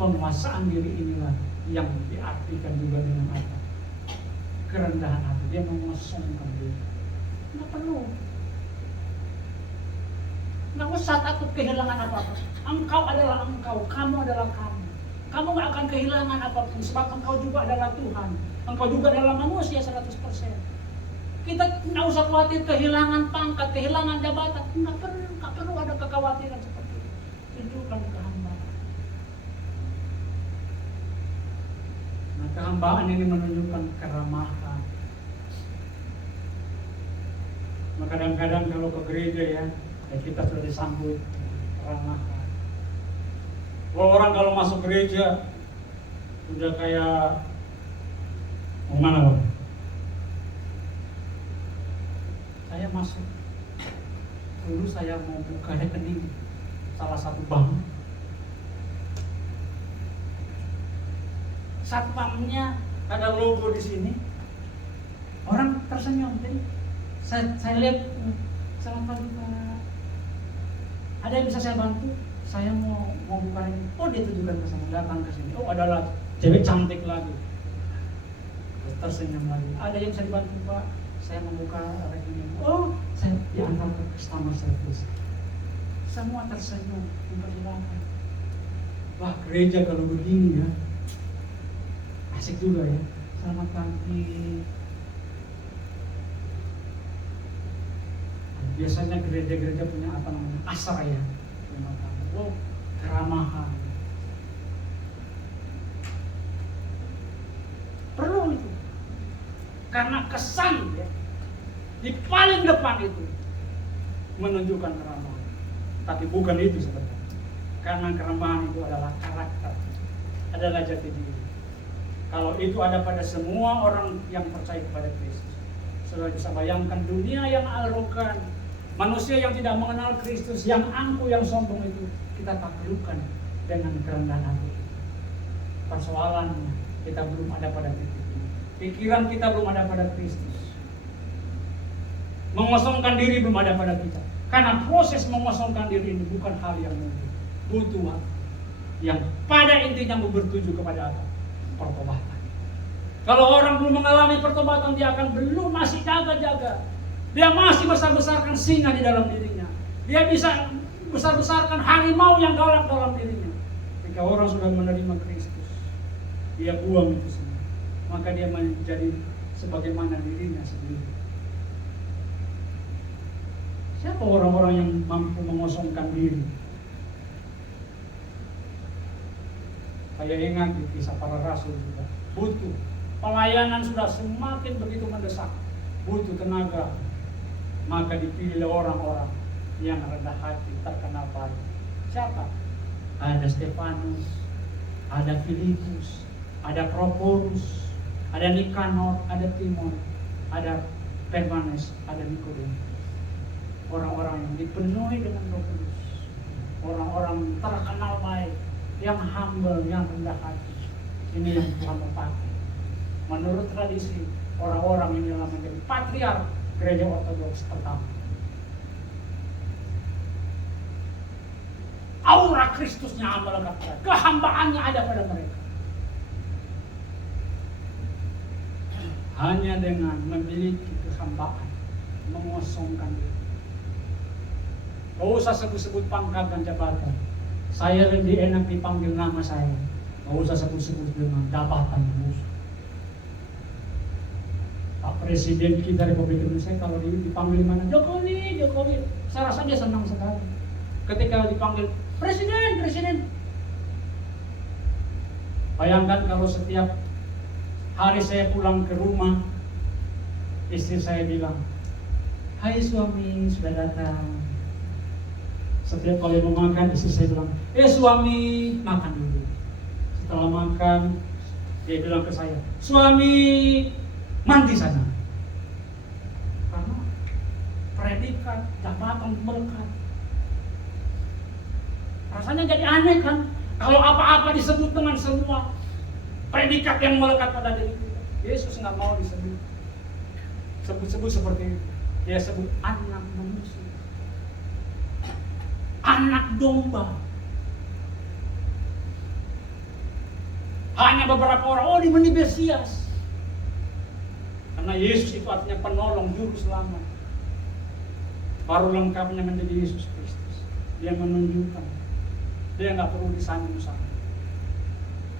Penguasaan diri inilah yang diartikan juga dengan apa? Kerendahan hati. Dia mengosongkan diri. Nggak perlu. Nggak usah takut kehilangan apa-apa. Engkau adalah engkau, kamu adalah kamu. kamu nggak akan kehilangan apapun, sebab engkau juga adalah Tuhan, engkau juga adalah manusia 100%. Kita nggak usah khawatir kehilangan pangkat, kehilangan jabatan, nggak perlu ada kekhawatiran seperti itu. Tunjukkan kehambaan. Nah, kehambaan ini menunjukkan keramahan. Nah, kadang-kadang kalau ke gereja ya kita sudah disambut keramahan. Orang kalau masuk gereja udah kayak mau mana Bang? Saya masuk dulu, saya mau buka rekening salah satu bank. Satpamnya ada logo di sini, orang tersenyum. Jadi saya lihat, selamat pagi Pak, ada yang bisa saya bantu? Saya mau buka ini. Oh, dia tunjukkan ke sana, datang ke sini. Oh, adalah cewek cantik lagi. Tersenyum lagi. Ada yang bisa dibantu Pak? Saya mau buka rekening. Oh, saya diantar ke customer service. Semua tersenyum, mempersilahkan. Wah, gereja kalau begini ya, asik juga ya. Selamat pagi. Biasanya gereja-gereja punya apa namanya, asar ya. Oh, keramahan. Perlu itu. Karena kesan ya, di paling depan itu menunjukkan keramahan. Tapi bukan itu sebenarnya. Karena keramahan itu adalah karakter, adalah jati diri. Kalau itu ada pada semua orang yang percaya kepada Kristus, saudara bisa bayangkan dunia yang arogan, manusia yang tidak mengenal Kristus, yang angkuh, yang sombong itu kita taklukkan dengan kerendahan hati. Persoalannya kita belum ada pada titik ini. Pikiran kita belum ada pada Kristus. Mengosongkan diri belum ada pada kita. Karena proses mengosongkan diri ini bukan hal yang mudah. Butuh waktu. Yang pada intinya bertuju kepada apa? Pertobatan. Kalau orang belum mengalami pertobatan, dia akan belum, masih jaga-jaga. Dia masih besar-besarkan singa di dalam dirinya. Dia bisa besar-besarkan harimau yang galak dalam dirinya. Ketika orang sudah menerima Kristus, dia buang itu semua. Maka dia menjadi sebagaimana dirinya sendiri. Siapa orang-orang yang mampu mengosongkan diri? Saya ingat di kisah para rasul juga. Butuh. Pelayanan sudah semakin begitu mendesak. Butuh tenaga. Maka dipilih orang-orang yang rendah hati, terkenal baik. Siapa? Ada Stefanus, ada Filipus, ada Prokorus, ada Nikanor, ada Timon, ada Permanes, ada Nikodemus. Orang-orang yang dipenuhi dengan Roh Kudus, orang-orang terkenal baik, yang humble, yang rendah hati. Ini yang Tuhan pakai. Menurut tradisi, orang-orang ini adalah menjadi patriark gereja Ortodoks pertama. Aura Kristusnya melekat pada, kehambaannya ada pada mereka. Hanya dengan memiliki kehambaan, mengosongkan diri. Gak usah sebut-sebut pangkat dan jabatan. Saya lebih enak dipanggil nama saya. Gak usah sebut-sebut dengan jabatan. Pak Presiden kita Republik Indonesia kalau dipanggil mana? Jokowi. Saya rasa dia senang sekali. Ketika dipanggil Presiden. Bayangkan kalau setiap hari saya pulang ke rumah, istri saya bilang, "Hai suami, sudah datang." Setiap kali mau makan, istri saya bilang, suami, makan dulu. Setelah makan, dia bilang ke saya, "Suami, mandi sana." Karena predikat, jabatan berkat. Rasanya jadi aneh kan? Kalau apa-apa disebut dengan semua predikat yang melekat pada diri kita. Yesus nggak mau disebut. Sebut-sebut seperti itu. Dia sebut anak manusia, anak domba. Hanya beberapa orang, dia Mesias. Karena Yesus itu artinya penolong, juru selamat. Baru lengkapnya menjadi Yesus Kristus. Dia menunjukkan. Dia nggak perlu disambung-sambung.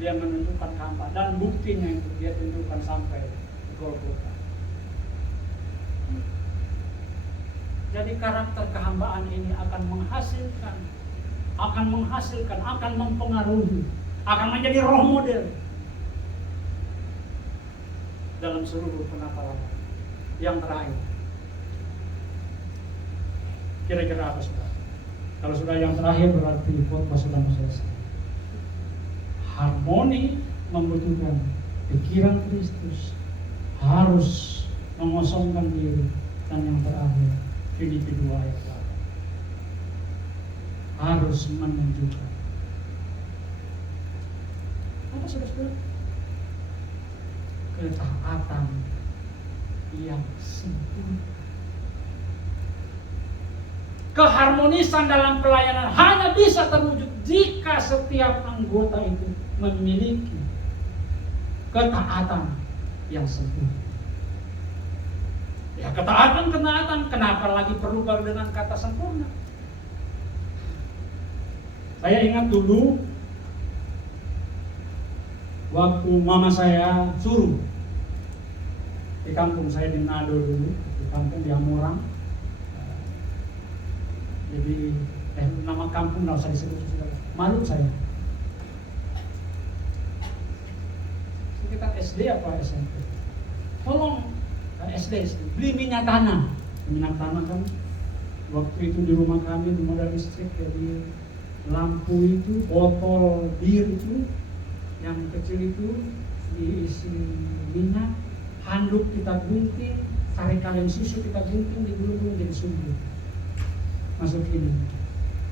dia menentukan kehambaannya, dan buktinya itu dia tunjukkan sampai ke Golgota. Jadi karakter kehambaan ini akan menghasilkan, akan mempengaruhi, akan menjadi role model dalam seluruh penata rama. Yang terakhir, kira-kira apa sudah? Kalau sudah yang terakhir berarti khotbah sudah selesai. Harmoni membutuhkan pikiran Kristus, harus mengosongkan diri, dan yang terakhir Filipi 2 ayat 8 harus menunjukkan apa saudara-saudara? Ketaatan yang sempurna. Keharmonisan dalam pelayanan hanya bisa terwujud jika setiap anggota itu memiliki ketaatan yang sempurna. Ya, ketaatan, kenapa lagi perlu baru dengan kata sempurna? Saya ingat dulu waktu mama saya suruh di kampung saya di Nado dulu, di kampung di Amorang. Jadi nama kampung nggak usah disebut, malu saya. Kita SD apa SMP? Tolong SD beli minyak tanah kan waktu itu di rumah kami belum ada listrik, jadi lampu itu botol bir itu yang kecil itu diisi minyak, handuk kita gunting, sari kaleng susu kita gunting, digulung jadi sumbu, masukin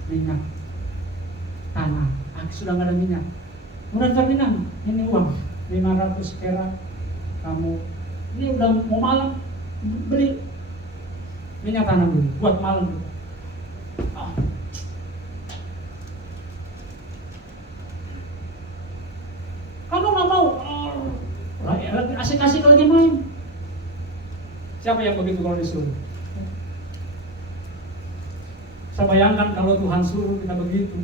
minyak tanah. Sudah nggak ada minyak, murah jaminan ini uang 500 perak, kamu ini udah mau malam, beli minyak tanah dulu buat malam dulu. Kamu nggak mau? Lagi asik-asik lagi main. Siapa yang begitu kalau disuruh? Saya bayangkan kalau Tuhan suruh kita begitu.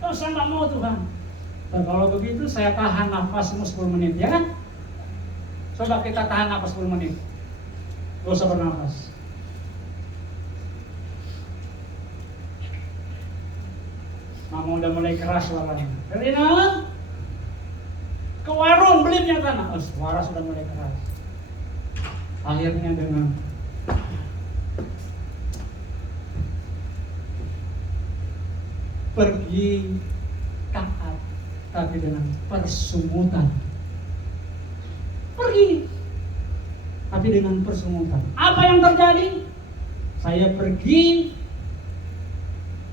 Oh, saya nggak mau Tuhan. Dan kalau begitu saya tahan nafas 10 menit, ya kan? Coba kita tahan nafas 10 menit. Gak usah bernafas. Mama udah mulai keras suaranya. Rina, ke warung beli minyak tanah. Suara sudah mulai keras. Akhirnya dengan pergi taat, tapi dengan persungutan. Pergi, tapi dengan persungutan. Apa yang terjadi? Saya pergi,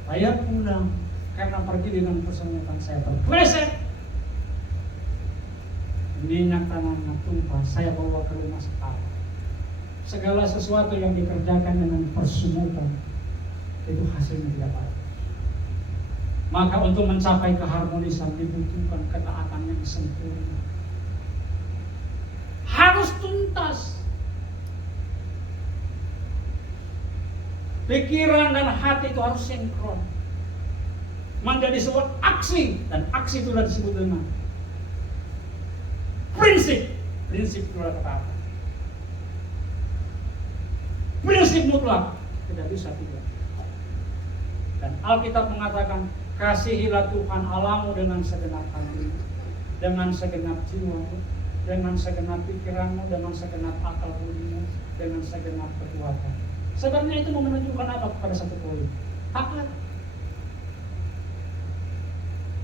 saya pulang. Karena pergi dengan persungutan, saya terpleset. Minyak tanahnya tumpah, saya bawa ke rumah sakit. Segala sesuatu yang dikerjakan dengan persungutan itu hasilnya tidak baik. Maka untuk mencapai keharmonisan dibutuhkan ketaatan yang sempurna. Harus tuntas. Pikiran dan hati itu harus sinkron. Menjadi sebuah aksi, dan aksi itu sudah disebut dengan prinsip. Prinsip itu adalah ketaatan. Prinsip mutlak, tidak bisa tidak. Dan Alkitab mengatakan, kasihilah Tuhan Allahmu dengan segenap hati, dengan segenap jiwamu, dengan segenap pikiranmu, dengan segenap akal budimu, dengan segenap kekuatan. Sebenarnya itu mau menunjukkan apa pada satu poin? Taat.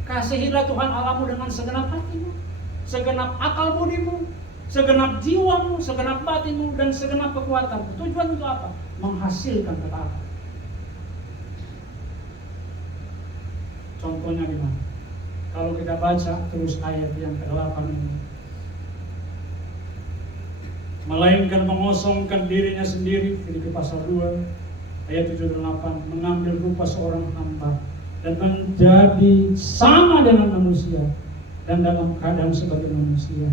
Kasihilah Tuhan Allahmu dengan segenap hatimu, segenap akal budimu, segenap jiwamu, segenap batinmu, dan segenap kekuatanmu. Tujuan untuk apa? Menghasilkan ketaatan. Contohnya gimana? Kalau kita baca terus ayat yang ke-8 ini. Melainkan mengosongkan dirinya sendiri, Filipi pasal 2 ayat 7-8, mengambil rupa seorang hamba dan menjadi sama dengan manusia, dan dalam keadaan sebagai manusia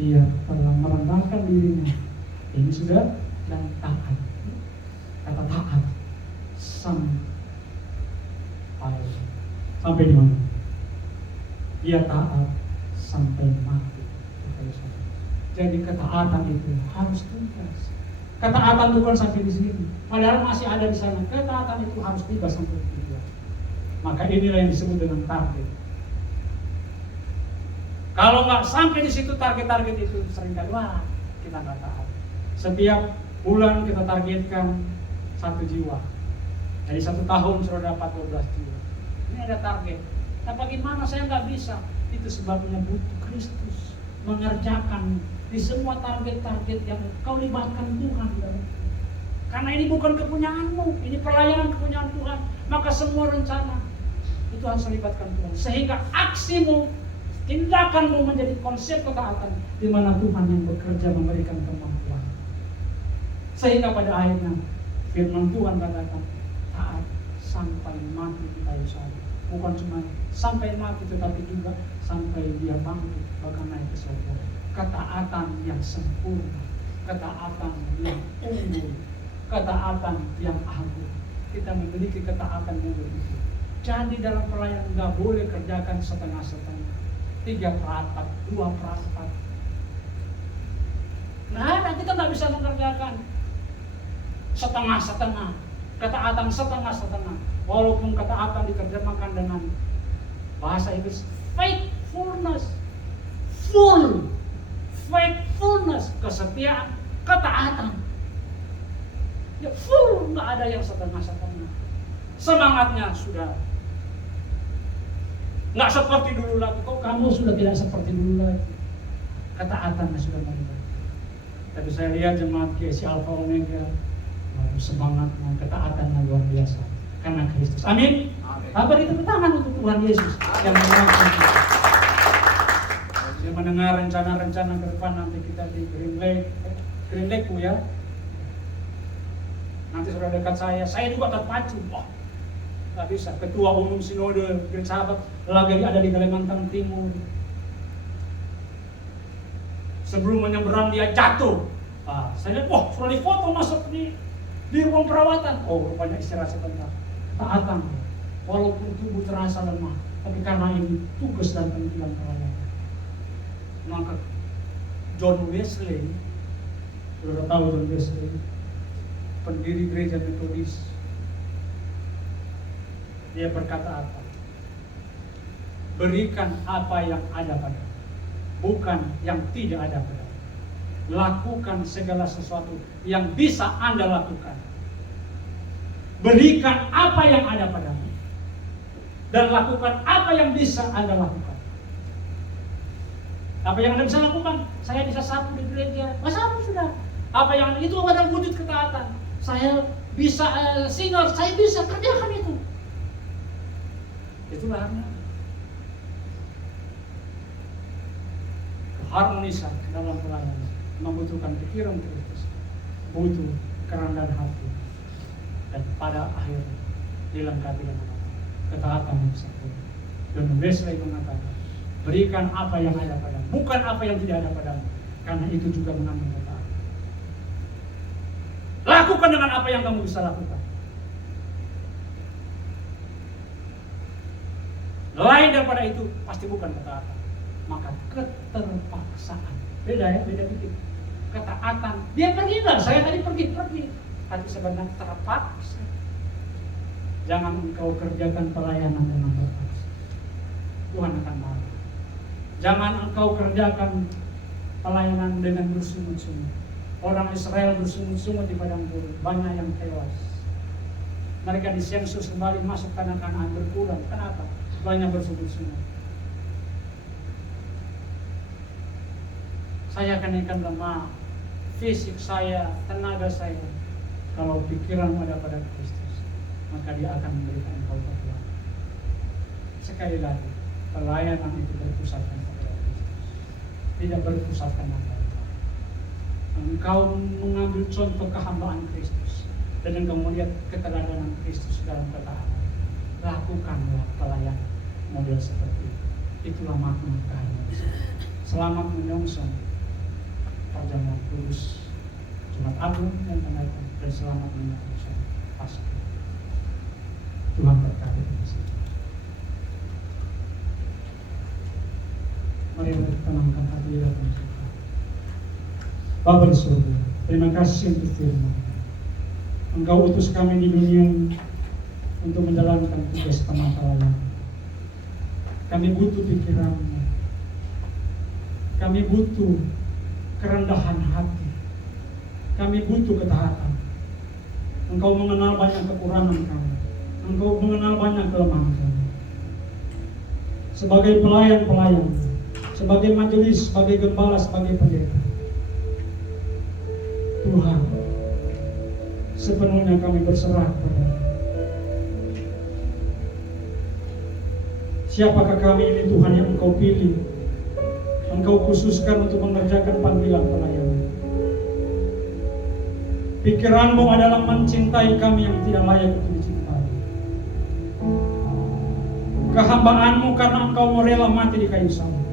ia telah merendahkan dirinya. Ini sudah dan taat. Kata taat sampai di mana? Dia taat sampai mati. Jadi ketaatan itu harus tuntas. Ketaatan bukan sampai di sini, padahal masih ada di sana. Ketaatan itu harus tiba sampai di tujuan. Maka inilah yang disebut dengan target. Kalau nggak sampai di situ target-target itu seringkali kita nggak taat. Setiap bulan kita targetkan 1 jiwa. Jadi 1 tahun sudah dapat 12 jiwa. Ini ada target. Nah bagaimana saya nggak bisa? Itu sebabnya butuh Kristus mengerjakan di semua target-target yang kau libatkan Tuhan. Karena ini bukan kepunyaanmu, ini pelayanan kepunyaan Tuhan. Maka semua rencana itu harus melibatkan Tuhan. Sehingga aksimu, tindakanmu menjadi konsep ketaatan di mana Tuhan yang bekerja memberikan kemampuan. Sehingga pada akhirnya firman Tuhan katakan taat sampai mati di kayu salib. Bukan cuma sampai mati tetapi juga sampai dia bangkit bahkan naik ke surga. Ketaatan yang sempurna, ketaatan yang unggul, ketaatan yang agung. Kita memiliki ketaatan yang begitu. Jadi dalam pelayanan nggak boleh kerjakan setengah-setengah, 3/4, 2/4. Nah, kita nggak bisa mengerjakan setengah-setengah, ketaatan setengah-setengah. Walaupun ketaatan diterjemahkan dengan bahasa Inggris faithfulness, full faithfulness, kesetiaan, ketaatan. Ya full, nggak ada yang setengah-setengah. Semangatnya sudah nggak seperti dulu lagi. Kok kamu sudah tidak seperti dulu lagi? Ketaatannya sudah berubah. Tapi saya lihat jemaat GSI Alpha Omega, semangatnya, ketaatannya luar biasa karena Kristus. Amin. Beri tepuk tangan untuk Tuhan Yesus yang menguatkan kita. Saya mendengar rencana-rencana ke depan nanti kita di Green Lake Bu ya. Nanti sudah dekat saya juga terpacu. Wah, nggak bisa. Ketua Umum Sinode Gereja Sahabat lagi ada di Kalimantan Timur. Sebelum menyeberang dia jatuh. Saya lihat, wah sudah difoto masuk di ruang perawatan. Oh, rupanya istirahat sebentar. Taatan. Walaupun tubuh terasa lemah, tapi karena ini tugas dan panggilan pelayanan. Maka John Wesley, sudah tahu John Wesley, pendiri gereja Metodis, dia berkata apa? Berikan apa yang ada padamu, bukan yang tidak ada padamu. Lakukan segala sesuatu yang bisa Anda lakukan. Berikan apa yang ada padamu dan lakukan apa yang bisa Anda lakukan. Apa yang Anda bisa lakukan? Saya bisa sapu di gereja, sapu sudah. Apa yang itu adalah wujud ketaatan. Saya bisa singer, saya bisa kerjakan itu. Itulah keharmonisan dalam pelayanan membutuhkan pikiran Kristus, butuh kerendahan hati, dan pada akhirnya dilengkapi dengan ketaatan yang sempurna. Dan Wesley mengatakan, berikan apa yang ada padamu, bukan apa yang tidak ada padamu, karena itu juga mengandung ketaatan. Lakukan dengan apa yang kamu bisa lakukan. Lain daripada itu pasti bukan ketaatan. Maka keterpaksaan. Beda ya, beda dikit. Ketaatan, dia pergi enggak? Saya tadi pergi. Tapi sebenarnya terpaksa. Jangan engkau kerjakan pelayanan dengan terpaksa. Tuhan akan marah. Jangan engkau kerjakan pelayanan dengan bersungut-sungut. Orang Israel bersungut-sungut di padang gurun, banyak yang tewas. Mereka disensus kembali masuk tanah Kanaan berkurang. Kenapa? Banyak bersungut-sungut. Saya akan ikan lemah, fisik saya, tenaga saya. Kalau pikiranmu ada pada Kristus, maka Dia akan memberikan engkau kekuatan. Sekali lagi, pelayanan itu berpusatkan pada Kristus, tidak berpusatkan pada Tuhan. Engkau mengambil contoh kehambaan Kristus dan engkau melihat keteladanan Kristus dalam ketaatan. Lakukanlah pelayanan model seperti itu. Itulah makna keharmonisan. Selamat menyongsong perjamuan kudus Jumat Agung yang kenaikan dan selamat menyongsong Paskah. Tuhan berkati. Mari kita tenangkan hati di dalam kita. Bapa di surga, terima kasih untuk firman. Engkau utus kami di dunia untuk menjalankan tugas pelayanan. Kami butuh pikiran-Mu. Kami butuh kerendahan hati. Kami butuh ketaatan. Engkau mengenal banyak kekurangan kami. Engkau mengenal banyak kelemahan kami. Sebagai pelayan-pelayan, sebagai majelis, sebagai gembala, sebagai pendeta, Tuhan, sepenuhnya kami berserah kepada-Mu. Siapakah kami ini Tuhan yang Engkau pilih, Engkau khususkan untuk mengerjakan panggilan pelayanan. Pikiran-Mu adalah mencintai kami yang tidak layak untuk dicintai. Kehambaan-Mu karena Engkau mau rela mati di kayu salib.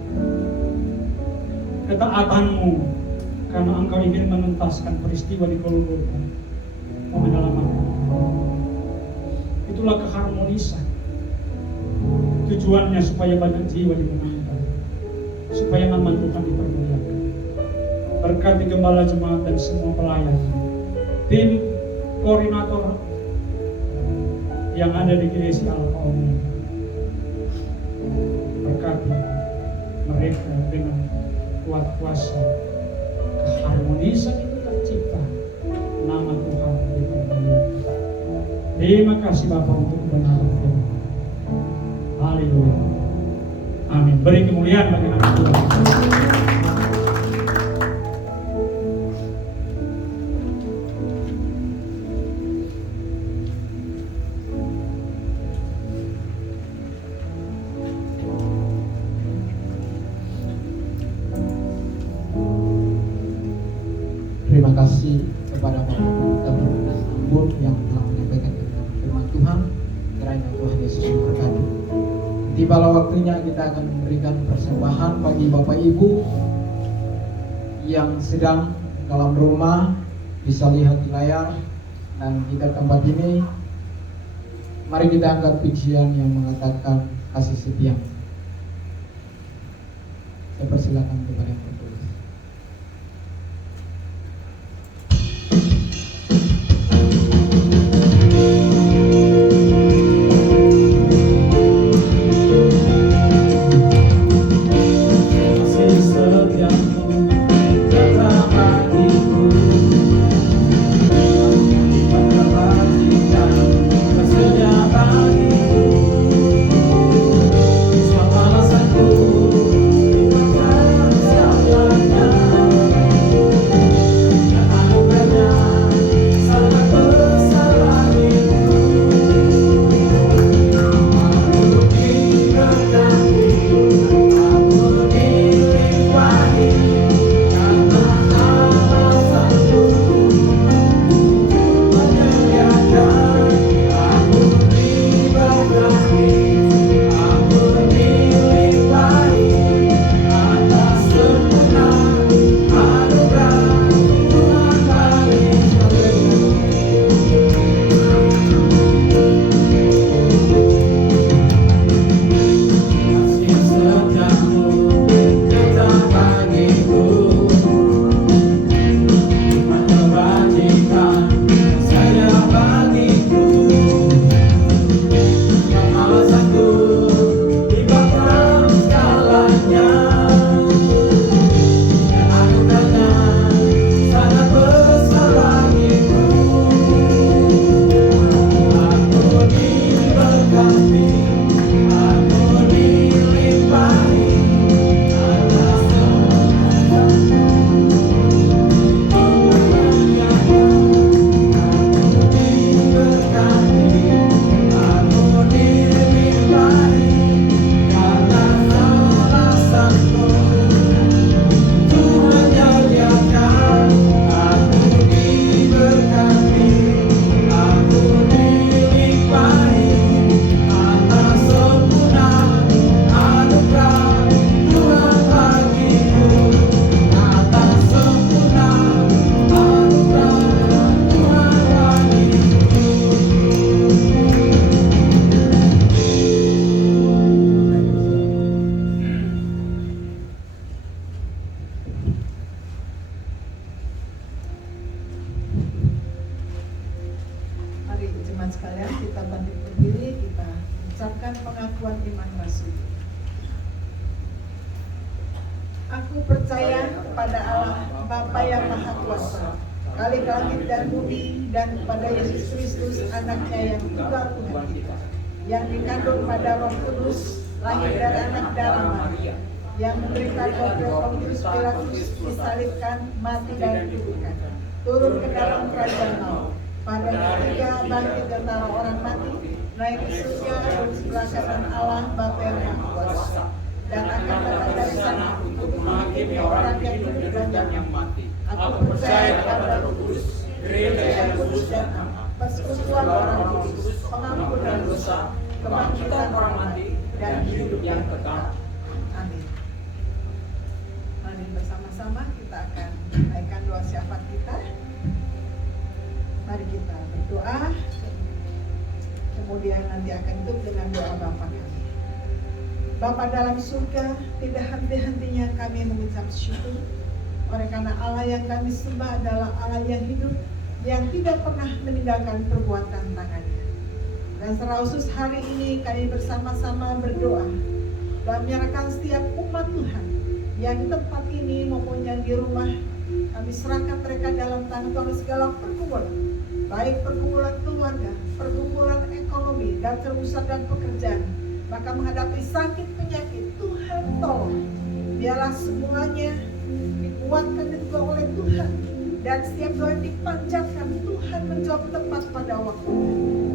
Ketaatan-Mu karena Engkau ingin menuntaskan peristiwa di Golgota, mau menyelamatkan. Itulah keharmonisan. Tujuannya supaya banyak jiwa dimenangkan, supaya nama Tuhan dipermuliakan. Berkati gembala jemaat dan semua pelayan, tim koordinator yang ada di Gereja Alfa Omega. Berkati mereka dengan kuat kuasa. Keharmonisan itu tercipta, nama Tuhan dipermuliakan. Terima kasih Bapa untuk kebenaran firman. Haleluya. Amin. Beri kemuliaan bagi nama Tuhan. Terima kasih kepada Bapak dan Ibu yang telah menyampaikan firman Tuhan. Kiranya Tuhan Yesus memberkati. Tibalah waktunya kita akan memberikan persembahan bagi Bapak Ibu yang sedang dalam rumah, bisa lihat di layar dan kita tempat ini. Mari kita angkat pujian yang mengatakan kasih setia. Saya persilakan kepada yang bertulis. Alasanku, percaya kepada Allah Bapa yang Maha Kuasa, Khalik langit dan bumi, dan kepada Yesus Kristus anaknya yang tunggal Tuhan kita, yang dikandung pada Roh Kudus, lahir dari anak darah Maria, yang menderita oleh Pontius Pilatus, disalibkan, mati dan dikuburkan, turun ke dalam kerajaan maut, pada ketiga bangkit antara orang mati, naik ke surga di sebelah kanan Allah Bapa yang Maha Kuasa, dan akan datang dari sana untuk menghakimi orang yang hidup dan yang mati. Aku percaya kepada Roh Kudus, gereja yang kudus dan am, persekutuan orang kudus, pengampunan dosa, kebangkitan orang mati, dan hidup yang kekal. Amin. Mari bersama-sama kita akan naikkan doa syafaat kita. Mari kita berdoa. Kemudian nanti akan tutup dengan doa Bapa kami. Bapa dalam surga, tidak henti-hentinya kami mengucap syukur oleh karena Allah yang kami sembah adalah Allah yang hidup, yang tidak pernah meninggalkan perbuatan tangannya. Dan secara khusus hari ini kami bersama-sama berdoa dan menyerahkan setiap umat Tuhan yang di tempat ini maupun yang di rumah. Kami serahkan mereka dalam tangan Tuhan segala pergumulan, baik pergumulan keluarga, pergumulan ekonomi, dan urusan dan pekerjaan. Maka menghadapi sakit penyakit, Tuhan tolong. Biarlah semuanya dikuatkan dan dibawa oleh Tuhan. Dan setiap doa yang dipanjatkan, Tuhan menjawab tepat pada waktunya.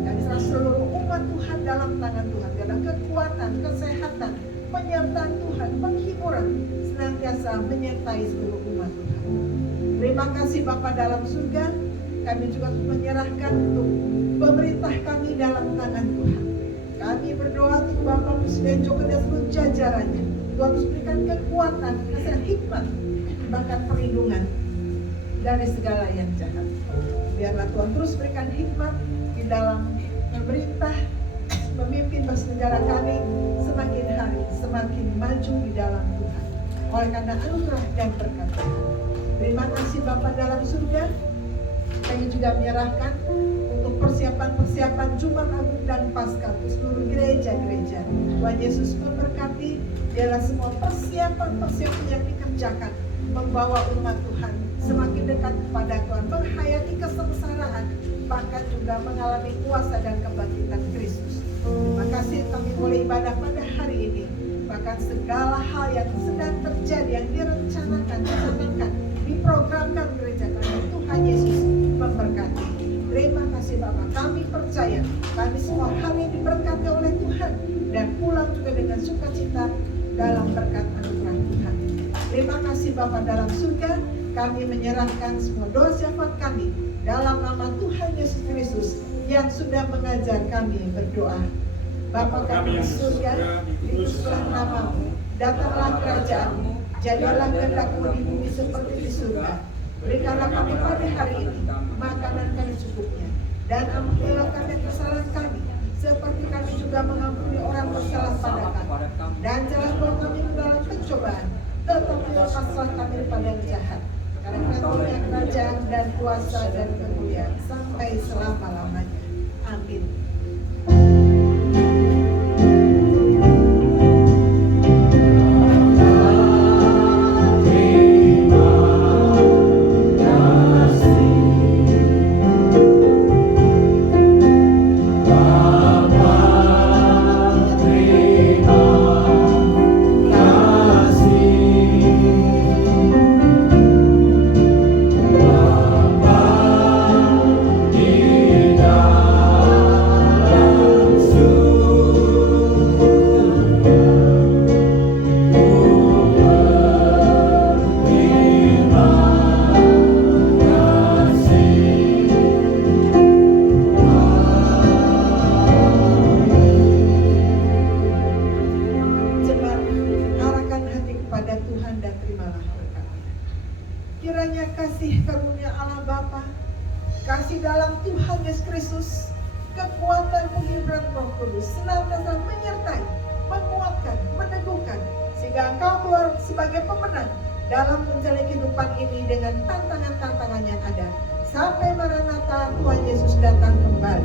Dan serah seluruh umat Tuhan dalam tangan Tuhan. Dalam kekuatan, kesehatan, penyertaan Tuhan, penghiburan, senantiasa menyertai seluruh umat Tuhan. Terima kasih Bapa dalam surga. Kami juga menyerahkan untuk pemerintah kami dalam tangan Tuhan. Kami berdoa untuk Bapak Presiden Jokowi dan seluruh jajarannya. Tuhan harus berikan kekuatan, kasih hikmat, bahkan perlindungan dari segala yang jahat. Biarlah Tuhan terus berikan hikmat di dalam pemerintah, memimpin bangsa negara kami semakin hari semakin maju di dalam Tuhan. Oleh karena anugerah dan berkat Tuhan. Terima kasih Bapa dalam surga. Kami juga menyerahkan untuk persiapan Jumat Agung dan Paskah untuk seluruh gereja-gereja. Tuhan Yesus memberkati. Biarlah semua persiapan yang dikerjakan membawa umat Tuhan semakin dekat kepada Tuhan, menghayati kesengsaraan, bahkan juga mengalami kuasa dan kebangkitan Kristus. Terima kasih kami boleh ibadah pada hari ini. Bahkan segala hal yang sedang terjadi, yang direncanakan, disenangkan, diprogramkan gereja kami, Tuhan Yesus memberkati. Terima kasih Bapak, kami percaya kami semua hari diberkati oleh Tuhan dan pulang juga dengan sukacita dalam berkat anugerah Tuhan. Terima kasih Bapak dalam surga. Kami menyerahkan semua doa syafaat kami dalam nama Tuhan Yesus Kristus yang sudah mengajar kami berdoa. Bapa kami di surga, dikuduslah namamu, datanglah kerajaanmu, jadilah kehendak-Mu di bumi seperti di surga. Berikanlah kami pada hari ini makanan kami cukupnya, dan ampunilah kami kesalahan kami, seperti kami juga mengampuni orang bersalah pada kami. Dan jangan bawa kami ke dalam pencobaan, tetapi lepaslah kami daripada yang jahat. Karena Tuhan kerajaan dan kuasa dan kemuliaan sampai selama-lamanya. Amin. Kiranya kasih karunia Allah Bapa, kasih dalam Tuhan Yesus Kristus, kekuatan penghiburan Roh Kudus senantiasa menyertai, menguatkan, meneguhkan, sehingga engkau keluar sebagai pemenang dalam menjalani kehidupan ini dengan tantangan-tantangan yang ada. Sampai Maranatha, Tuhan Yesus datang kembali.